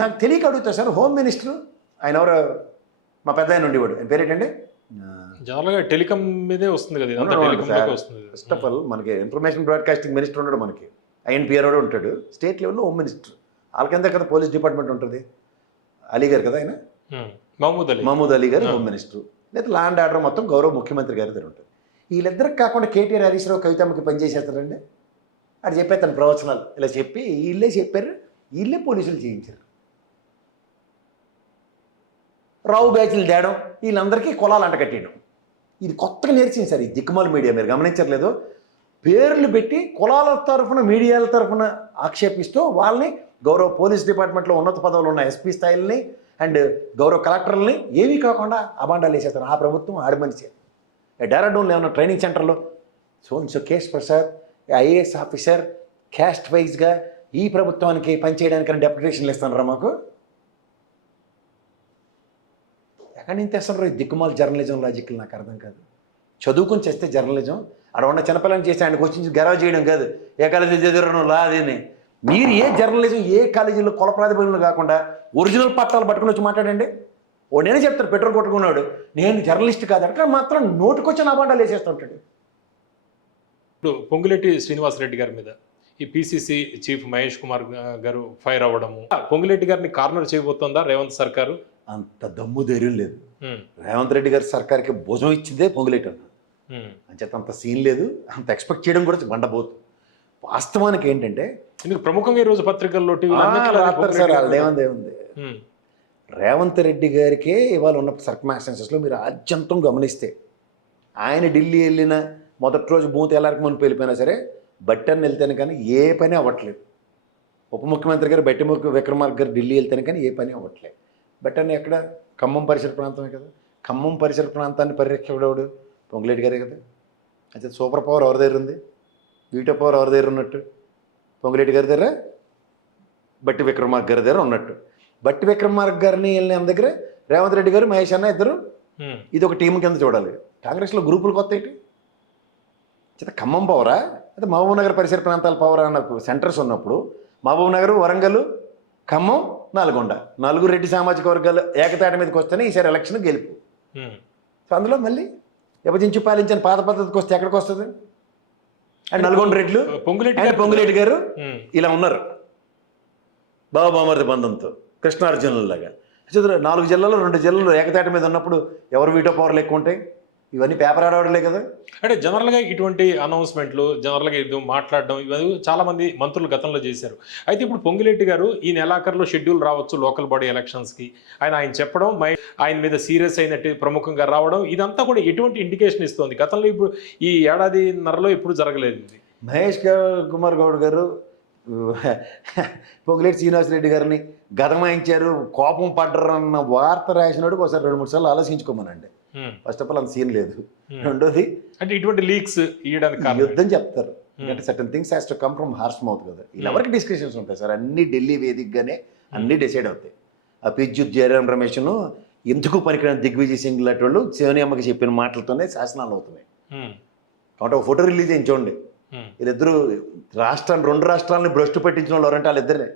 నాకు తెలియక అడుగుతా సార్, హోమ్ మినిస్టర్ ఆయన ఎవరు, మా పెద్ద ఆయన ఉండేవాడు, ఆయన పేరేంటండి, జనరల్గా టెలికాం మీదే వస్తుంది కదా. ఫస్ట్ ఆఫ్ ఆల్ మనకి ఇన్ఫర్మేషన్ బ్రాడ్కాస్టింగ్ మినిస్టర్ ఉన్నాడు, మనకి ఐఎన్పిఆర్ కూడా ఉంటాడు, స్టేట్ లెవెల్లో హోమ్ మినిస్టర్, వాళ్ళకింద కదా పోలీస్ డిపార్ట్మెంట్ ఉంటుంది, అలీ గారు కదా ఆయన, మహమూద్ అలీ గారు హోమ్ మినిస్టర్, లేదా ల్యాండ్ ఆర్డర్ మొత్తం గౌరవ ముఖ్యమంత్రి గారి దగ్గర ఉంటుంది. వీళ్ళిద్దరికి కాకుండా కేటీఆర్ హరీష్ రావు కవితమ్మకి పనిచేసేస్తారండి. అది చెప్పే తన ప్రవచనాలు ఇలా చెప్పి వీళ్ళే చెప్పారు, వీళ్ళే పోలీసులు చేయించారు. రావు బ్యాచ్లు తేడం, వీళ్ళందరికీ కులాలు అంటకట్టేయడం, ఇది కొత్తగా నేర్చింది సార్ ఈ దిక్కుమాల మీడియా. మీరు గమనించట్లేదు, పేర్లు పెట్టి కులాల తరఫున మీడియాల తరఫున ఆక్షేపిస్తూ వాళ్ళని గౌరవ పోలీస్ డిపార్ట్మెంట్లో ఉన్నత పదవులు ఉన్న ఎస్పీ స్థాయిల్ని అండ్ గౌరవ కలెక్టర్లని ఏమీ కాకుండా అబాండాలు వేసేస్తారు. ఆ ప్రభుత్వం ఆడి మనిషి. డెరాడూన్లో ఏమన్నా ట్రైనింగ్ సెంటర్లో so KS Prasad IAS officer caste వైజ్గా ఈ ప్రభుత్వానికి పనిచేయడానికి డెప్యుటేషన్లు ఇస్తానరా మాకు? ఎక్కడి నుంచి తెస్తున్నారు ఈ దిక్కుమాల జర్నలిజం లాజిక్లు? నాకు అర్థం కాదు. చదువుకుని చేస్తే జర్నలిజం, అక్కడ ఉన్న చిన్నపిల్లని చేసి ఆయనకు వచ్చి గర్వ చేయడం కాదు, ఏ కాలేజీ చదివారు లా అదేని. మీరు ఏ జర్నలిజం ఏ కాలేజీలో కుల ప్రాతిపదికలు కాకుండా ఒరిజినల్ పట్టాలు పట్టుకుని వచ్చి మాట్లాడండి. ఓ నేనే చెప్తాను, పెట్రోల్ కొట్టుకున్నాడు నేను జర్నలిస్ట్ కాదంటే మాత్రం నోటుకొచ్చిన అబాండాలు వేసేస్తుంటాడు. ఇప్పుడు పొంగులేటి శ్రీనివాసరెడ్డి గారి మీద ఈ పిసిసి చీఫ్ మహేష్ కుమార్ గారు ఫైర్ అవ్వడము, పొంగులేటి గారిని కార్నర్ చేయబోతోందా రేవంత్ సర్కారు? అంత దమ్ము ధైర్యం లేదు. రేవంత్ రెడ్డి గారి సర్కార్కి భుజం ఇచ్చిందే పొంగులేటి అన్న, అంచేత అంత సీన్ లేదు, అంత ఎక్స్పెక్ట్ చేయడం కూడా బండబోతు. వాస్తవానికి ఏంటంటే ప్రముఖంగా ఈరోజు పత్రికల్లో సార్ వాళ్ళదేముంది, రేవంత్ రెడ్డి గారికే ఇవాళ ఉన్న సర్కమ్స్టాన్సెస్లో మీరు ఆద్యంతం గమనిస్తే ఆయన ఢిల్లీ వెళ్ళిన మొదటి రోజు బూత్ ఎలారికి మునిపి వెళ్ళిపోయినా సరే బట్టని వెళ్తేనే కానీ ఏ పని అవ్వట్లేదు. ఉప ముఖ్యమంత్రి గారు బట్టి విక్రమార్క గారు ఢిల్లీ వెళ్తేనే కానీ ఏ పని అవ్వట్లేదు. బట్టని ఎక్కడ ఖమ్మం పరిసర ప్రాంతమే కదా, ఖమ్మం పరిసర ప్రాంతాన్ని పరిరక్షకుడు పొంగులేటి గారే కదా. అయితే సూపర్ పవర్ ఎవరి దగ్గర ఉంది, వీటో పవర్ ఎవరి దగ్గర ఉన్నట్టు? పొంగులేటి గారి దగ్గర, బట్టి విక్రమార్క గారి దగ్గర ఉన్నట్టు. బట్టి విక్రమార్క గారిని వెళ్ళిన దగ్గర రేవంత్ రెడ్డి గారు, మహేష్ అన్న ఇద్దరు ఇది ఒక టీం కింద చూడాలి. కాంగ్రెస్లో గ్రూపులు కొత్త ఏంటి? అయితే ఖమ్మం పవరా, అయితే మహబూబ్ నగర్ పరిసర ప్రాంతాల పవరా అన్న సెంటర్స్ ఉన్నప్పుడు మహబూబ్ నగర్, వరంగల్, ఖమ్మం, నల్గొండ, నలుగురు రెడ్డి సామాజిక వర్గాలు ఏకతాటి మీదకి వస్తేనే ఈసారి ఎలక్షన్ గెలుపు. సో అందులో మళ్ళీ విభజించి పాలించిన పాత పద్ధతికి వస్తే ఎక్కడికి వస్తుంది? అండ్ నల్గొండ రెడ్లు పొంగులేటి గారు ఇలా ఉన్నారు బాబు బామర్ది బంధంతో కృష్ణార్జునులాగా. 4 జిల్లాలు 2 జిల్లాలు ఏకతాటి మీద ఉన్నప్పుడు ఎవరు వీటో పవర్లు ఎక్కువ ఉంటాయి? ఇవన్నీ పేపర్ ఆడవాడలే కదా. అంటే జనరల్గా ఇటువంటి అనౌన్స్మెంట్లు, జనరల్గా ఇది మాట్లాడడం ఇవన్నీ చాలామంది మంత్రులు గతంలో చేశారు. అయితే ఇప్పుడు పొంగులేటి గారు ఈ నెలాఖరులో షెడ్యూల్ రావచ్చు లోకల్ బాడీ ఎలక్షన్స్కి ఆయన చెప్పడం, ఆయన మీద సీరియస్ అయినట్టు ప్రముఖంగా రావడం, ఇదంతా కూడా ఎటువంటి ఇండికేషన్ ఇస్తుంది? గతంలో ఇప్పుడు ఈ ఏడాదిన్నరలో ఎప్పుడు జరగలేదు ఇది. మహేష్ కుమార్ గౌడ్ గారు పొంగులేటి శ్రీనివాసరెడ్డి గారిని గతమాయించారు, కోపం పడ్డారన్న వార్త రాసినోడికి ఒకసారి 2-3 సార్లు ఆలోచించుకోమనండి. ఫస్ట్ ఆఫ్ ఆల్ అంత సీన్ లేదు. రెండోది అంటే ఇటువంటి లీక్స్ ఇవ్వడానికి యుద్ధం చెప్తారు. అంటే certain things has to come from horse mouth కదా. ఎవరికి డిస్కషన్స్ ఉంటాయి సార్? అన్ని ఢిల్లీ వేదికగానే అన్నీ డిసైడ్ అవుతాయి. ఆ పిజ్జుత్ జయరాం రమేష్ను ఎందుకు పనికిరాని దిగ్విజయ్ సింగ్ లాంటి వాళ్ళు సోనియమ్మకి చెప్పిన మాటలతోనే శాసనాలు అవుతున్నాయి. కాబట్టి ఒక ఫోటో రిలీజ్ అయింది చూడండి. వీళ్ళిద్దరూ 2 రాష్ట్రాలని భ్రష్టు పెట్టించిన వాళ్ళు ఎవరంటే వాళ్ళిద్దరే.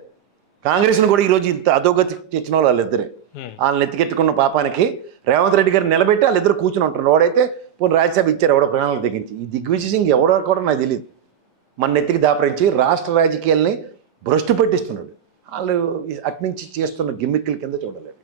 కాంగ్రెస్ను కూడా ఈరోజు ఇంత అధోగతి తెచ్చిన వాళ్ళు వాళ్ళిద్దరే. వాళ్ళని ఎత్తికెత్తుకున్న పాపానికి రేవంత్ రెడ్డి గారు నిలబెట్టి వాళ్ళిద్దరు కూర్చుని ఉంటారు. వాడైతే పోనీ రాజ్యసభ ఇచ్చారు ఎవడో ప్రణాళిక తెగించి. ఈ దిగ్విజయ్ సింగ్ ఎవడో కూడా నాకు తెలియదు. మన నెత్తికి దాపరించి రాష్ట్ర రాజకీయాల్ని భ్రష్టు పెట్టిస్తున్నాడు. వాళ్ళు అట్నుంచి చేస్తున్న గిమ్మిక్కుల కింద చూడలేదు.